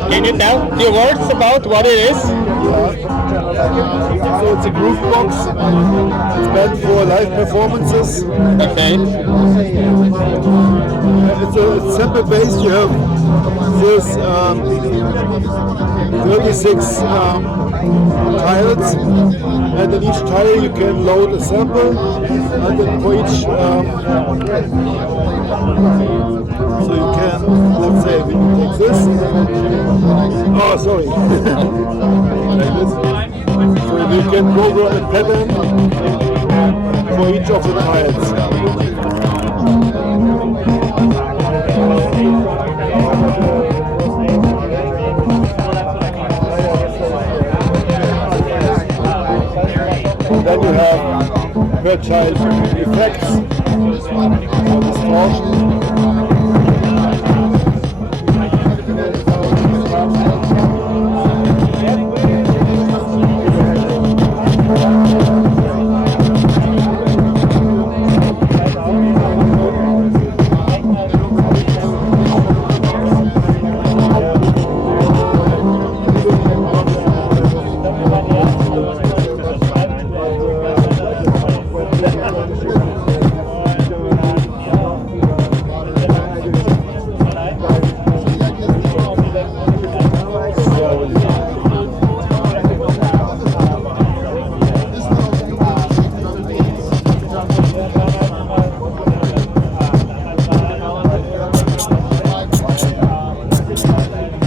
Can you tell a few words about what it is? So it's a Groovebox. It's meant for live performances. Okay. It's a simple bass. You have this 36 tiles, and in each tile you can load a sample, and then for each so you can, let's say, we can take this. Oh, sorry. Like this. So you can program a pattern for each of the tiles. Then you have per child effects or distortion.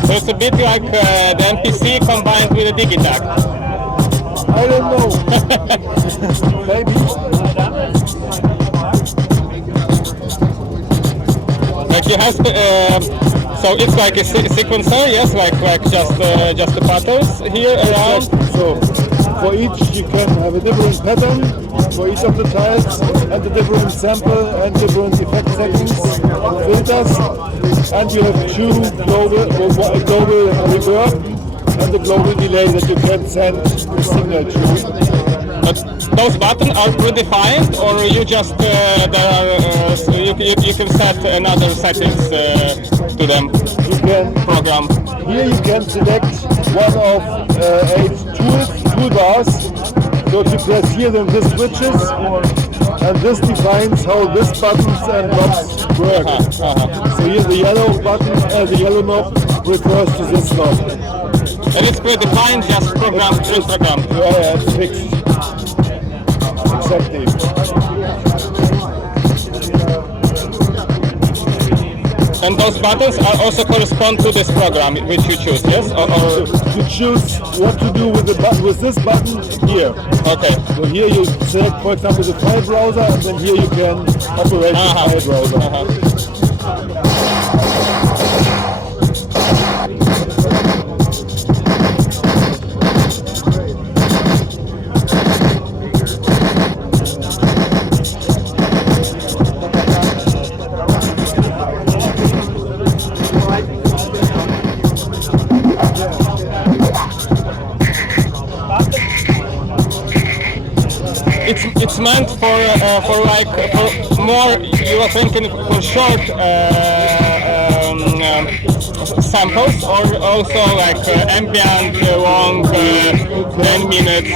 It's a bit like the MPC combined with a Digitakt. I don't know. Maybe. Like you have to, so it's like a sequencer, yes, like just the patterns here around. So for each you can have a different pattern for each of the tiles, and a different sample and different effect settings and filters. And you have two global reverb and a global delay that you can send a signal to. But those buttons are predefined, or you just you can set another settings to them. You can program. Here you can select one of 8 toolbars. So to press here then this switches, and this defines how this buttons and knobs work. So here the yellow button, the yellow knob refers to this knob. And it's predefined, just programmed. Yeah, it's fixed. Exactly. And those buttons are also correspond to this program which you choose, yes? Or you choose what to do with the button, with this button here. Okay. So here you select, for example, the file browser, and then here you can operate the file browser. It's meant for more. You are thinking for short samples, or also like ambient, long, 10 minutes.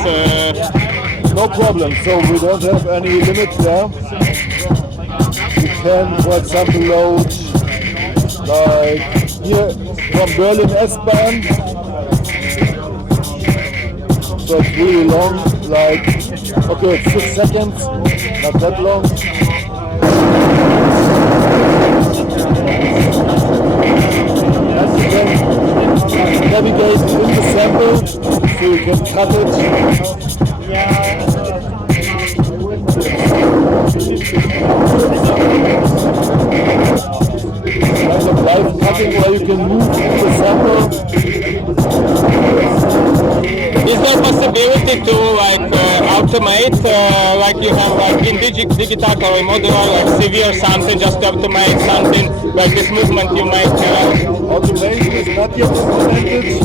No problem. So we don't have any limits there. We can, for example, load like here from Berlin S-Bahn. So it's really long, like, okay, it's 6 seconds, not that long. And you can navigate in the sample, so you can cut it. Kind of live cutting where you can move the sample. Is there a possibility to like automate, like you have like in Digitakt or in Modular, like CV or something, just to automate something like this movement you make? Automation is not yet implemented.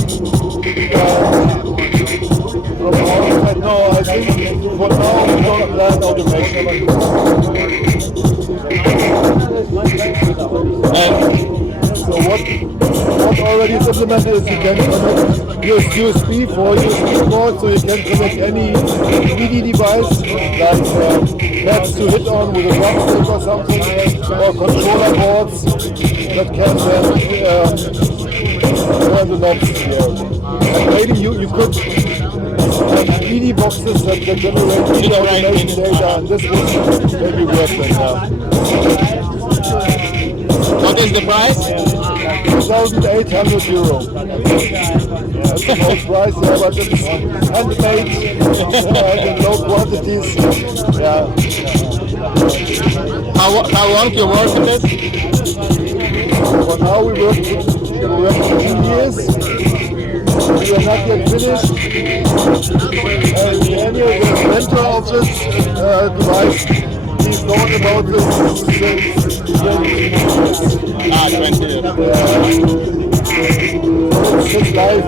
From our side, no, I think for now we don't plan automation. And what already is implemented is you can connect your USB for USB port, so you can connect any MIDI device, like pads to hit on with a drumstick or something, or controller boards that can then turn the knobs here. And maybe you could have MIDI boxes that generate MIDI automation data, and this would maybe work then. What is the price? 2,800 euro. That's the most price, yeah, but it's handmade in low quantities. Yeah. How long you work with this? For now we work for 2 years. We are not yet finished. And Daniel, the inventor of this device, he's known about this since 20 years. 20 years. It's his life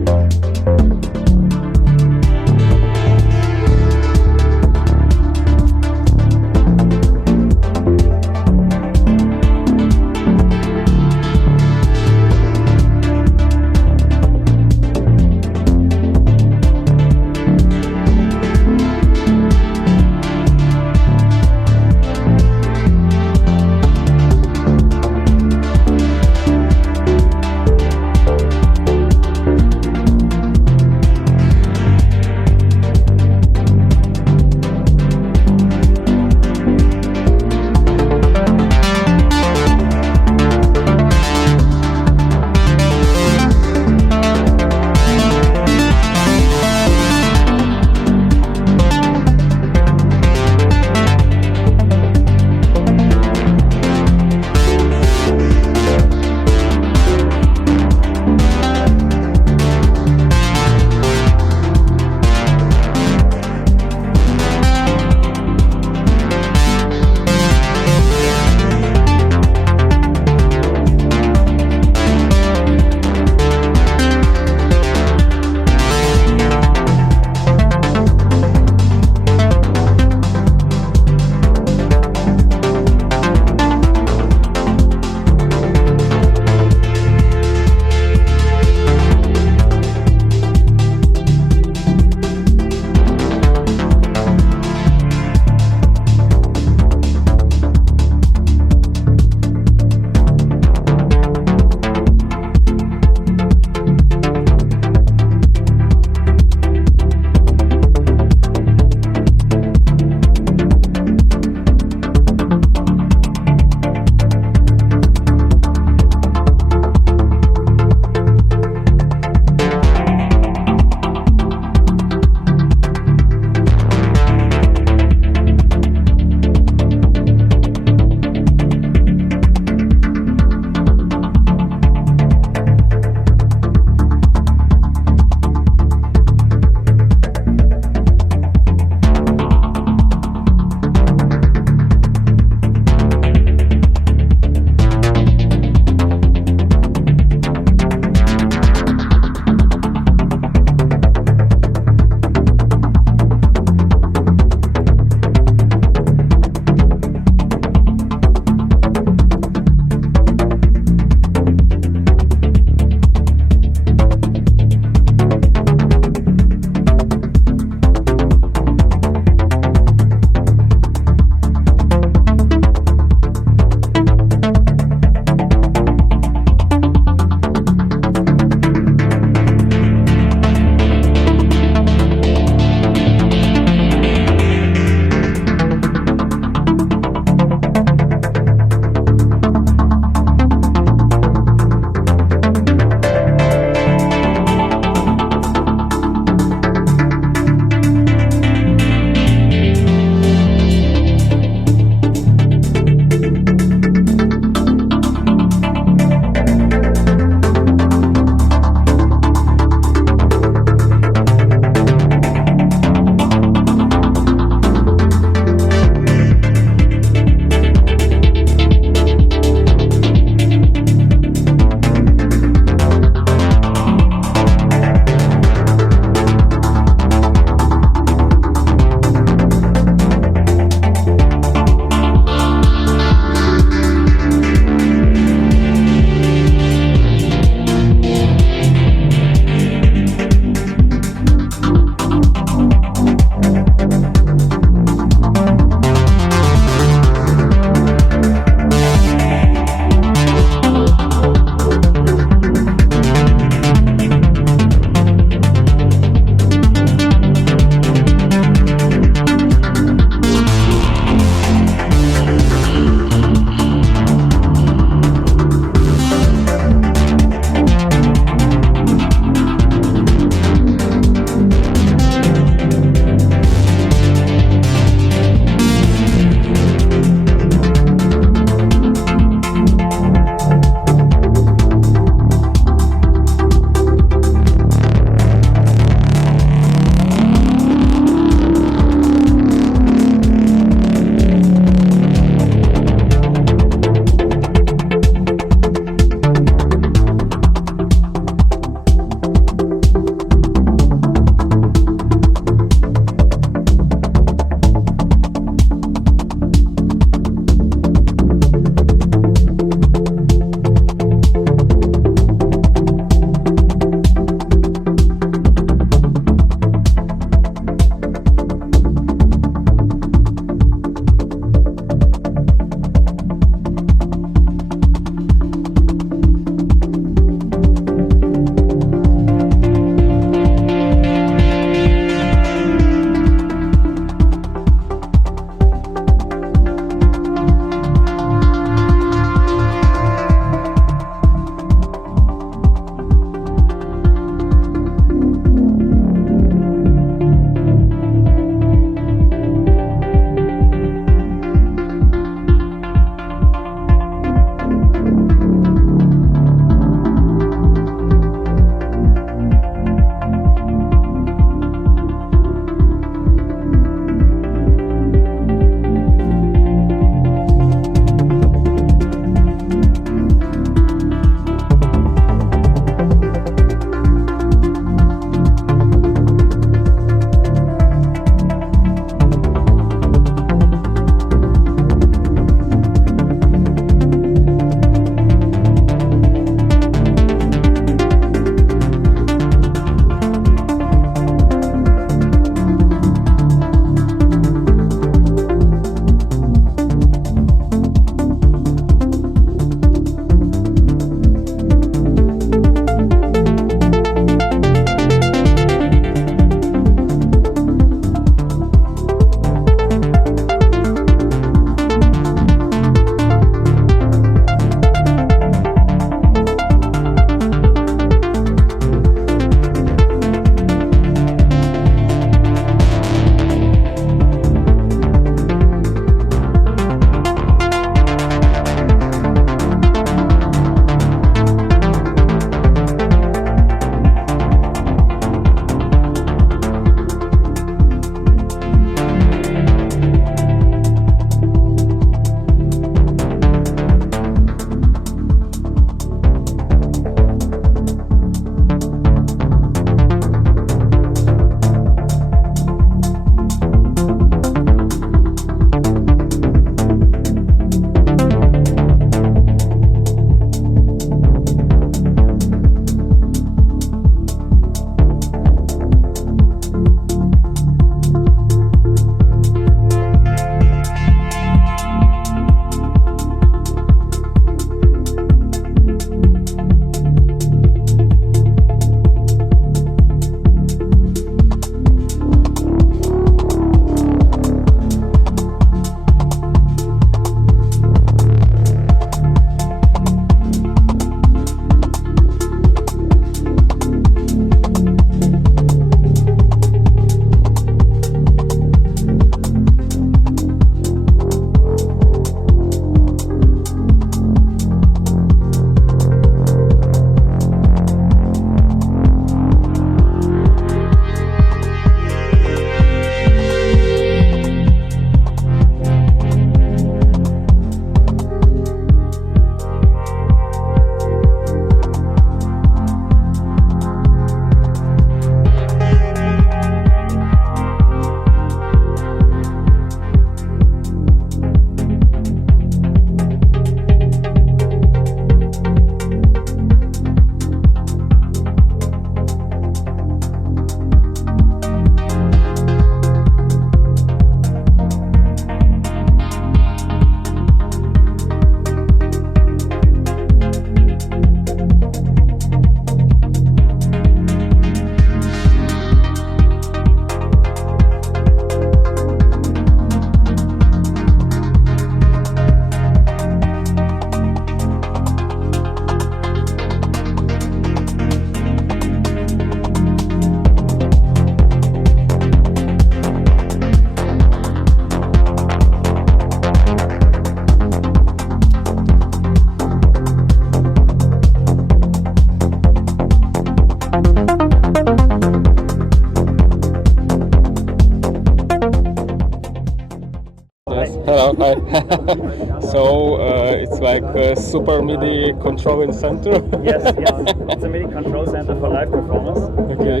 right. So it's like a super MIDI controlling center. Yes, it's a MIDI control center for live performance. Okay.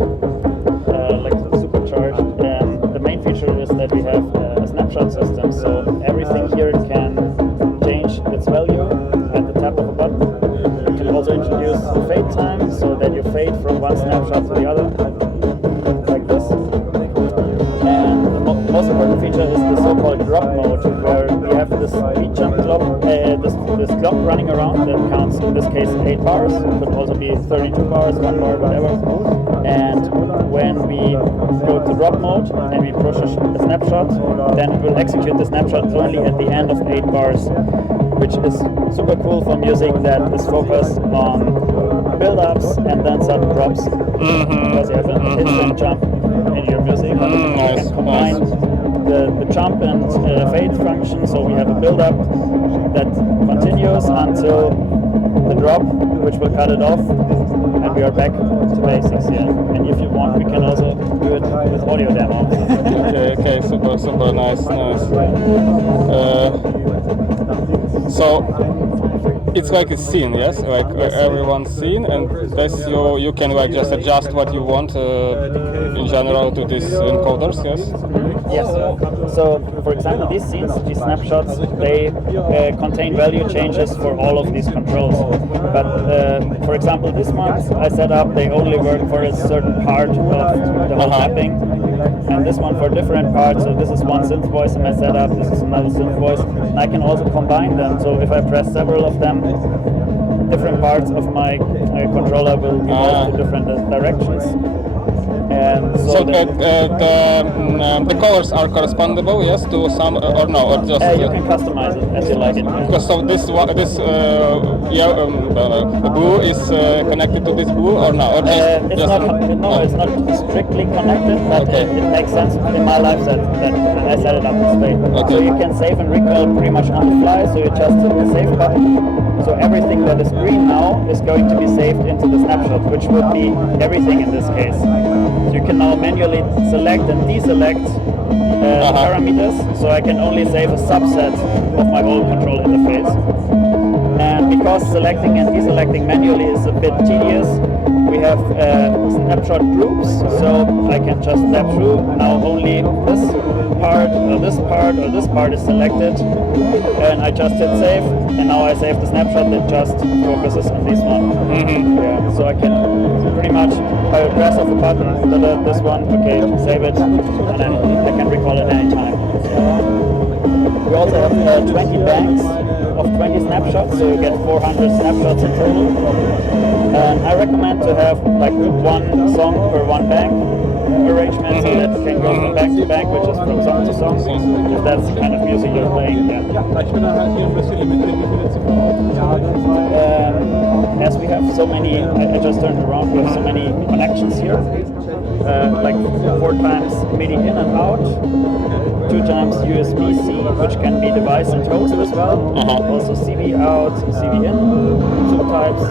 Like supercharged. The main feature is that we have a snapshot system, so everything here can change its value at the tap of a button. You can also introduce fade time, so that you fade from one snapshot to the other, like this. And the most important feature is the so-called drop mode, where we have this beat jump clock, this clock running around that counts, in this case, 8 bars, could also be 32 bars, 1 bar, whatever. And when we go to drop mode and we push a snapshot, then it will execute the snapshot only at the end of 8 bars, which is super cool for music that is focused on build-ups and then sudden drops, because you have an instant jump in your music. You can combine the jump and fade function, so we have a build-up that continues until the drop, which will cut it off, and we are back to basics here. And if you want, we can also do it with audio demo. Okay, super, nice. So it's like a scene, yes? Like everyone's scene, and this you can like just adjust what you want in general to these encoders, yes? Yes. So, for example, these scenes, these snapshots, they contain value changes for all of these controls. But, for example, this one I set up, they only work for a certain part of the whole mapping. And this one for different parts. So this is one synth voice in my setup, this is another synth voice. And I can also combine them. So if I press several of them, different parts of my controller will evolve to different directions. And so the colors are correspondable, yes, to some or no, or just you can customize it as you like it. Because so the blue is connected to this blue or no? Or it's not strictly connected, but it makes sense in my live set that I set it up this way. So you can save and recall pretty much on the fly. So you just hit the save button. So everything that is green now is going to be saved into the snapshot, which would be everything in this case. So you can now manually select and deselect parameters, so I can only save a subset of my whole control interface. And because selecting and deselecting manually is a bit tedious, we have snapshot groups, so I can just step through. Now only this part or this part or this part is selected, and I just hit save, and now I save the snapshot that just focuses on this one. Yeah, so I can pretty much, by a press of a button, this one, okay, save it, and then I can recall it anytime. We also have 20 banks of 20 snapshots, so you get 400 snapshots in total. And I recommend to have like one song per one bank arrangement, so that can go from bank to bank, which is from song to song, if that's the kind of music you're playing. As we have so many, I just turned around, we have so many connections here, like 4 times MIDI in and out, 2 times USB-C, which can be device and host as well, also CV out, CV in, 2 types,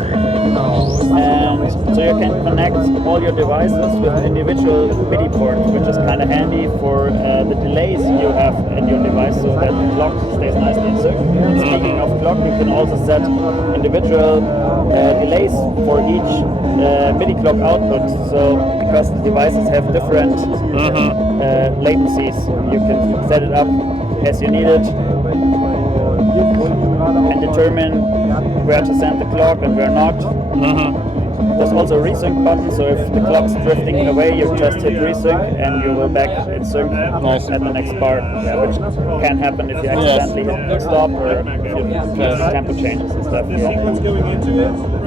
and so you can connect all your devices with individual MIDI ports, which is kind of handy for the delays you have in your device, so that the clock stays nicely in sync. Speaking of clock, you can also set individual delays for each MIDI clock output, so because the devices have different latencies, you can set it up as you need it and determine where to send the clock and where not. There's also a resync button, so if the clock's drifting away, you just hit resync and you will back in sync at the next bar, which can happen if you accidentally hit stop or if you press tempo changes and stuff.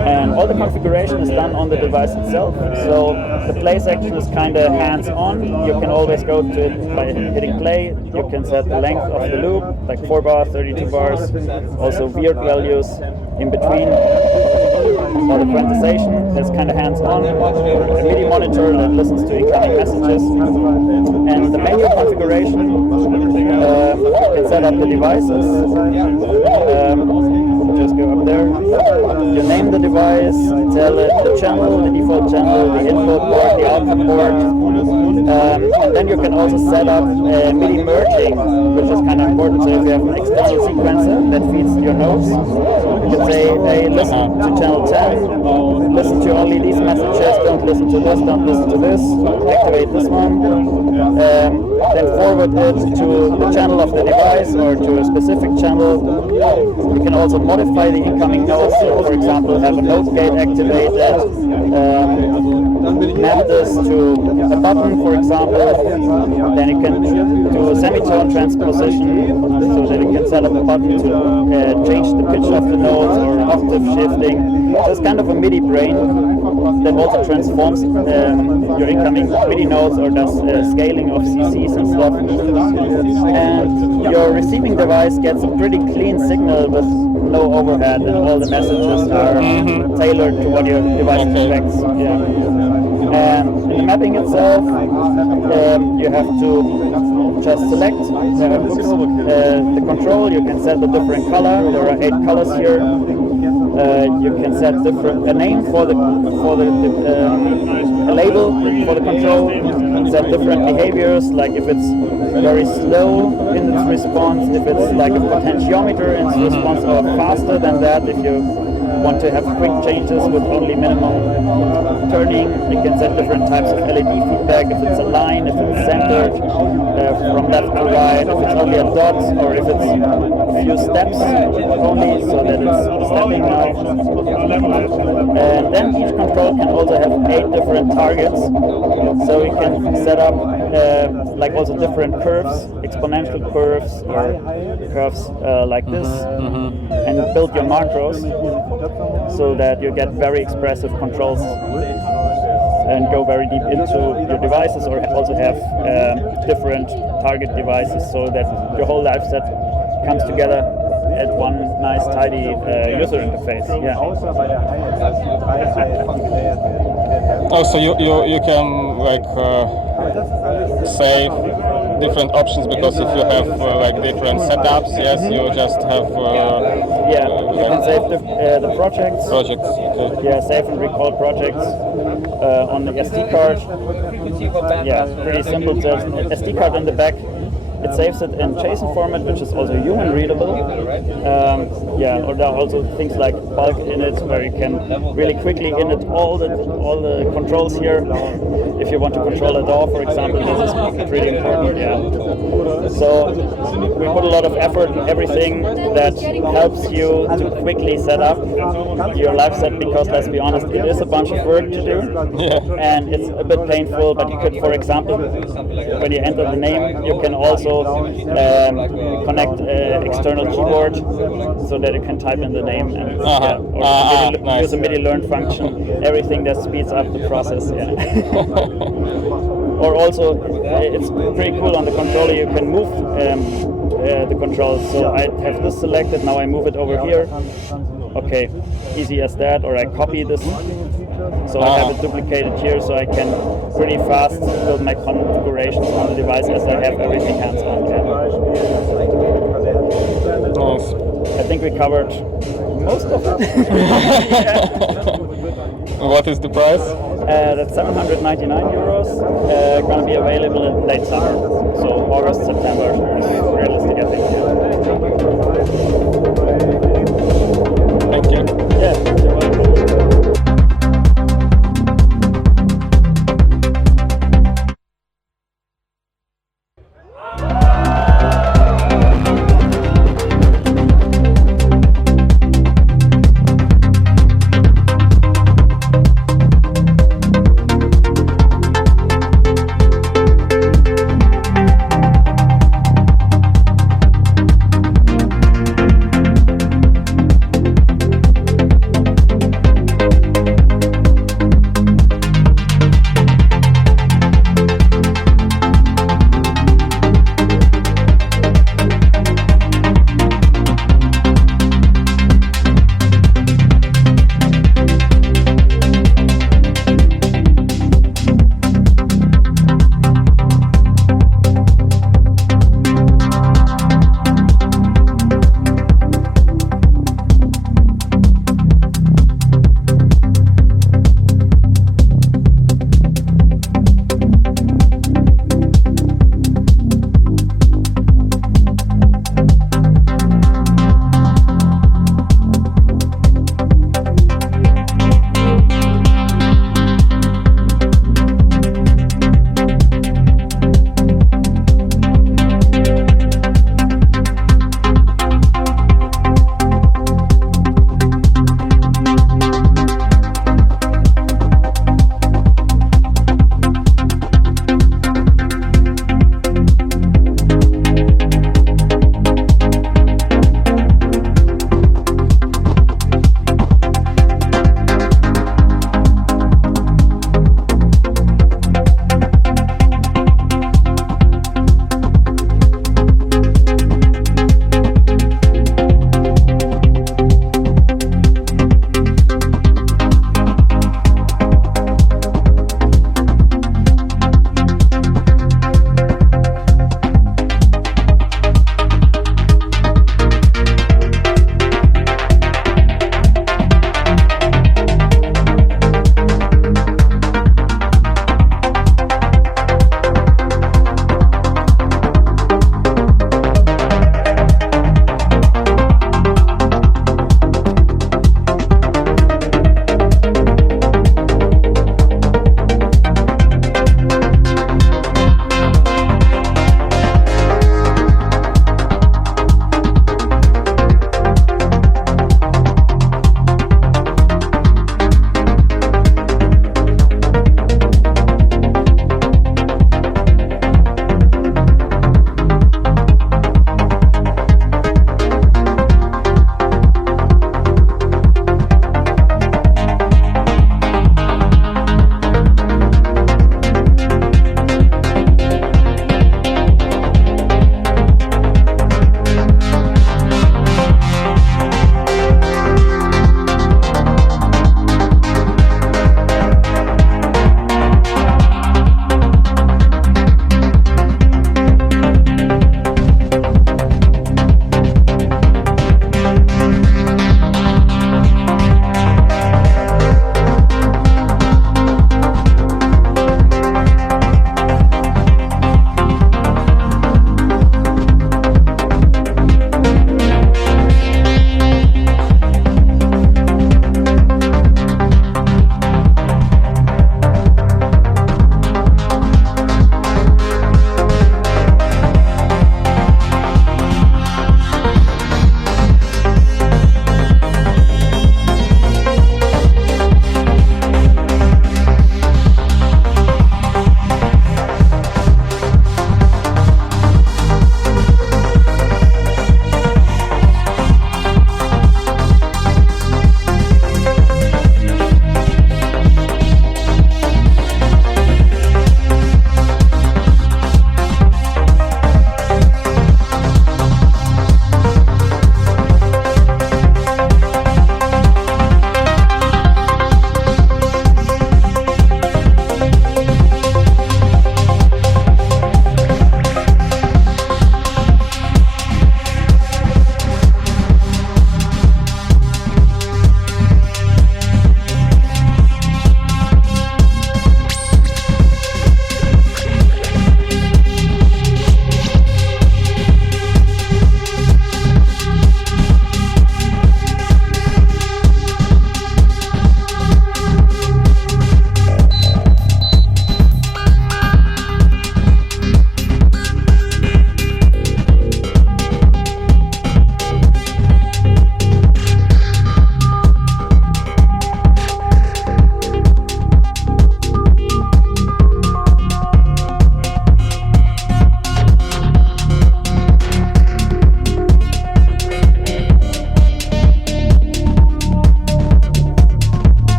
And all the configuration is done on the device itself, so the play section is kind of hands-on. You can always go to it by hitting play. You can set the length of the loop, like 4 bars, 32 bars, also weird values in between. Or the quantization is kind of hands-on, a MIDI monitor that listens to incoming messages, and the menu configuration, you can set up the devices, just go up there. You name the device, tell it the channel, the default channel, the input port, the output port, and then you can also set up MIDI merging, which is kind of important. So if you have an external sequencer that feeds your notes, you can say, hey, listen to channel 10, listen to only these messages, don't listen to this, don't listen to this, activate this one, then forward it to the channel of the device or to a specific channel. You can also modify the incoming notes, so for example have a note gate activated, map this to a button for example, then you can do a semitone transposition so that you can set up a button to change the pitch of the notes or octave shifting. So it's kind of a MIDI brain that also transforms your incoming MIDI notes or does scaling of CCs and stuff. And your receiving device gets a pretty clean signal with no overhead, and all the messages are tailored to what your device expects. Yeah. And in the mapping itself, you have to just select the control. You can set the different color. There are 8 colors here. You can set a name for the a label for the control. You can set different behaviors, like if it's very slow in its response, if it's like a potentiometer in its response, or faster than that. If you want to have quick changes with only minimum turning, you can set different types of LED feedback, if it's a line, if it's centered from left to right, if it's only a dot, or if it's a few steps only, so that it's stepping now. And then each control can also have 8 different targets, so you can set up like also different curves, exponential curves, or curves like this, and build your macros so that you get very expressive controls and go very deep into your devices, or also have different target devices so that your whole live set comes together at one nice tidy user interface. Yeah. Oh, so you can like save different options, because if you have like different setups, yes, you just have yeah, you can save the projects. Okay. Yeah, save and recall projects on the SD card. Yeah, pretty simple. There's an SD card in the back. It saves it in JSON format, which is also human readable. Yeah, or there are also things like bulk init, where you can really quickly init all the controls here. If you want to control a DAW, for example, this is pretty important. Yeah. So we put a lot of effort in everything that helps you to quickly set up your live set, because let's be honest, it is a bunch of work to do, and it's a bit painful. But you could, for example, when you enter the name, you can also connect external keyboard so that you can type in the name and or use a MIDI learn function, everything that speeds up the process. Yeah. Or also, it's pretty cool on the controller, you can move the controls. So I have this selected, now I move it over here. Okay, easy as that. Or I copy this, so I have it duplicated here, so I can pretty fast build my configurations on the device as I have everything hands-on. Nice. I think we covered most of it. What is the price? That's 799 euros. Gonna be available in late summer, so August, September is realistic, I think. Thank you. Yeah, you're welcome.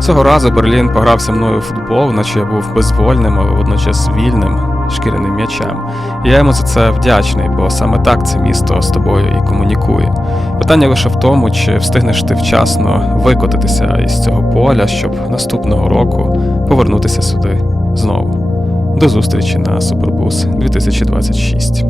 Цього разу Берлін погрався мною у футбол, наче я був безвольним, але водночас вільним шкіряним м'ячем. І я йому за це вдячний, бо саме так це місто з тобою і комунікує. Питання лише в тому, чи встигнеш ти вчасно викотитися із цього поля, щоб наступного року повернутися сюди знову. До зустрічі на Superbooth 2026.